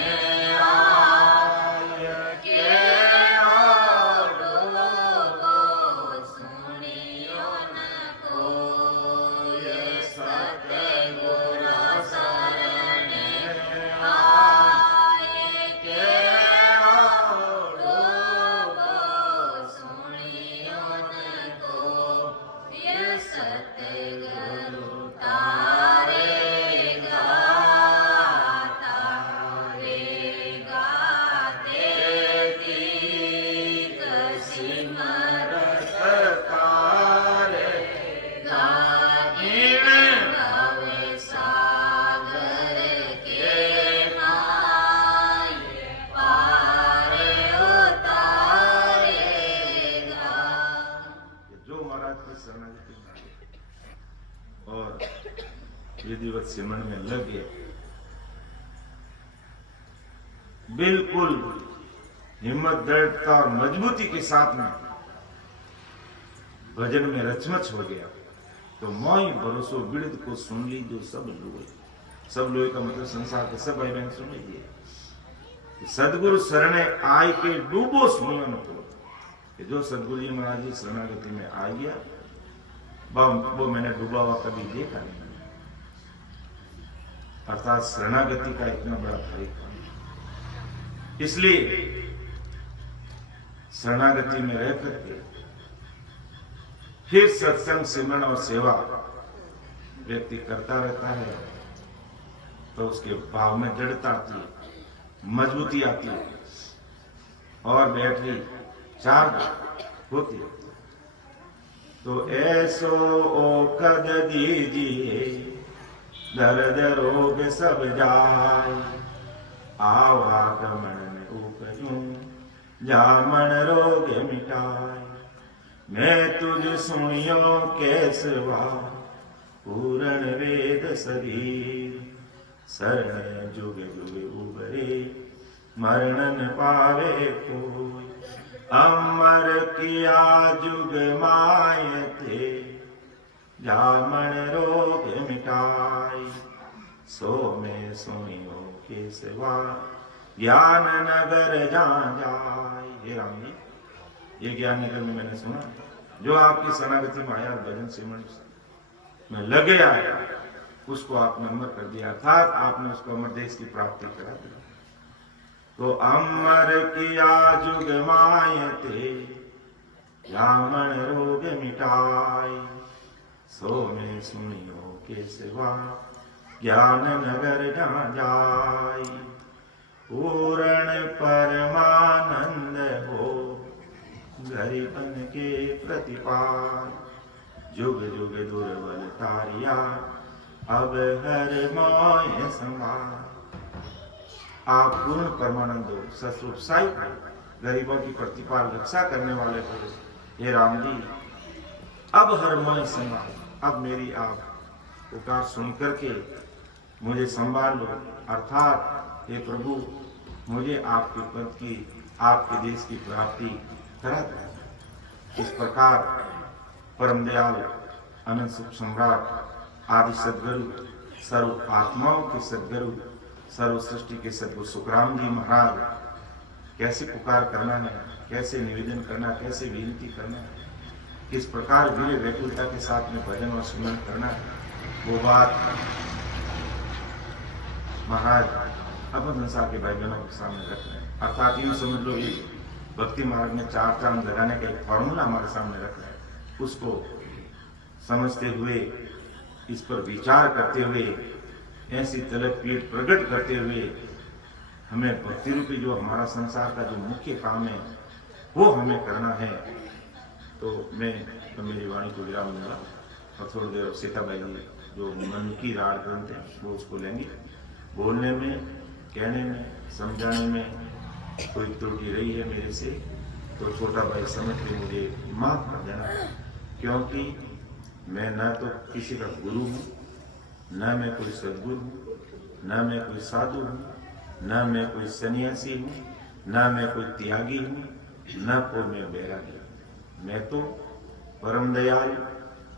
लीजो सब लोग सतगुरु शरणे आय के डूबो सुनियो न कोय सतगुरु शरणे आय के डूबो सुनियो न कोय सतगुरु तारेगा तारेगा तेरी सिमरत तारेगा इन भव सागर के माये पार उतारेगा। जो महाराज की शरणागति में आए और विधिवत सिमरन में लग गया, बिल्कुल हिम्मत दृढ़ता और मजबूती के साथ में भजन में रचमच हो गया, तो मोई भरोसो बिड़द को सुन लीजो सब लोग। सब लोग का मतलब संसार के सब भाई बहन सुन लीजिए, सदगुरु शरणे आय के डूबो सुनियो न को। जो सदगुरु जी महाराज जी शरणागति में आ गया, वो मैंने डूबा हुआ कभी देखा नहीं। अर्थात शरणागति का इतना बड़ा भारी काम, इसलिए शरणागति में रह करके फिर सत्संग सिमरन और सेवा व्यक्ति करता रहता है, तो उसके भाव में दृढ़ता आती है, मजबूती आती है और बैटरी चार्ज होती है। तो ऐसो ओखद दीजिए दर्द रोग सब जाए, आवागमन में उपजूं जामन रोग मिटाए। मैं तुझ सुनियो केसवा पूरण वेद शरीर, शरण जुग जुग उबरे मरणन पावे कोई। अमर किया जुग माय थे जामन रोग मिटाई, सो में सुनियो केसवा ज्ञान नगर जा जाए। हे राम जी, ये ज्ञान नगर में मैंने सुना, जो आपकी शरणागति में आया भजन सिमरन में लगे आया, उसको आपने अमर कर दिया, अर्थात आपने उसको अमर देश की प्राप्ति करा दिया। तो अमर किया जुग मायते जामन रोग मिटाई, सो में सुनियो केसवा ज्ञान नगर जा जाई। पूर्ण परमानंद हो गरीबन के प्रतिपाल, जुग जुग दुर्बल तारिया, अब हर मोय संभार। आप पूर्ण परमानंद हो, सस्वरूप साई हो, गरीबों की प्रतिपाल रक्षा करने वाले हो। हे राम जी, अब हर मोय संभार, अब मेरी आप पुकार सुन करके मुझे संभाल लो। अर्थात हे प्रभु, मुझे आपके पद की, आपके देश की प्राप्ति करा दो। इस प्रकार परम दयाल अनंत सुख सम्राट आदि सदगुरु, सर्व आत्माओं के सदगुरु, सर्व सृष्टि के सदगुरु सुखराम जी महाराज कैसे पुकार करना है, कैसे निवेदन करना, कैसे विनती करना है, किस प्रकार वीर व्याकुलता के साथ में भजन और सुमन करना है, वो बात महाराज अपन संसार के भाई बहनों के सामने रख रहे हैं। अर्थात यूं समझ लो, ये भक्ति मार्ग में 4 चांद लगाने का एक फॉर्मूला हमारे सामने रख रहे हैं। उसको समझते हुए, इस पर विचार करते हुए, ऐसी तलब पीठ प्रकट करते हुए हमें भक्ति रूपी जो हमारा संसार का जो मुख्य काम है वो हमें करना है। तो मैं तो मेरी वाणी को विराम दूंगा और थोड़ी देर सीताबाई जी जो मन की राड़ ग्रंथ है वो उसको लेंगे। बोलने में, कहने में, समझाने में कोई त्रुटि रही है मेरे से तो छोटा भाई समझ के मुझे माफ कर देना, क्योंकि मैं न तो किसी का गुरु हूँ, न मैं कोई सदगुरु हूँ, न मैं कोई साधु हूँ, न मैं कोई सन्यासी हूँ, न मैं कोई त्यागी हूँ, न कोई मैं बैरागी हूँ। मैं तो परम दयाल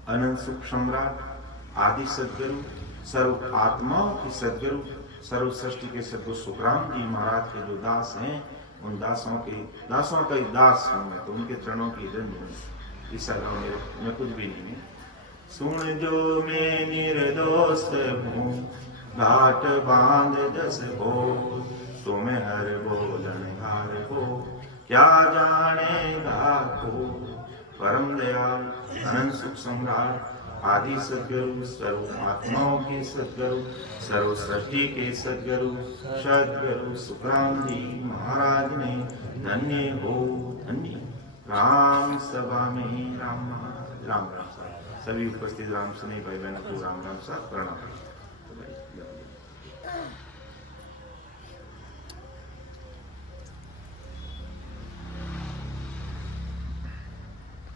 अनंत सुख सम्राट आदि सदगुरु, सर्व आत्माओं के सदगुरु, सर्व सृष्टि के सदगुरु सुखराम जी महाराज के जो दास हैं, उन दासों का ही दास हूँ मैं, तो उनके चरणों की दंड हूँ। इस मैं कुछ भी नहीं हूँ। सुन जो मैं निर्दोष हूँ, घाट बांध दस हो, तुम्हें हर बोलन हार हो, क्या जानेगा को। परम दयाल अनंत सुख सम्राट आदि सदगुरु, सर्व आत्माओं के सदगुरु, सर्व सृष्टि के सदगुरु, सदगुरु सुखराम जी महाराज ने धन्य हो धन्य। राम सभा में राम राम राम। सभी उपस्थित राम सुनी भाई बहनों को राम राम सा प्रणाम।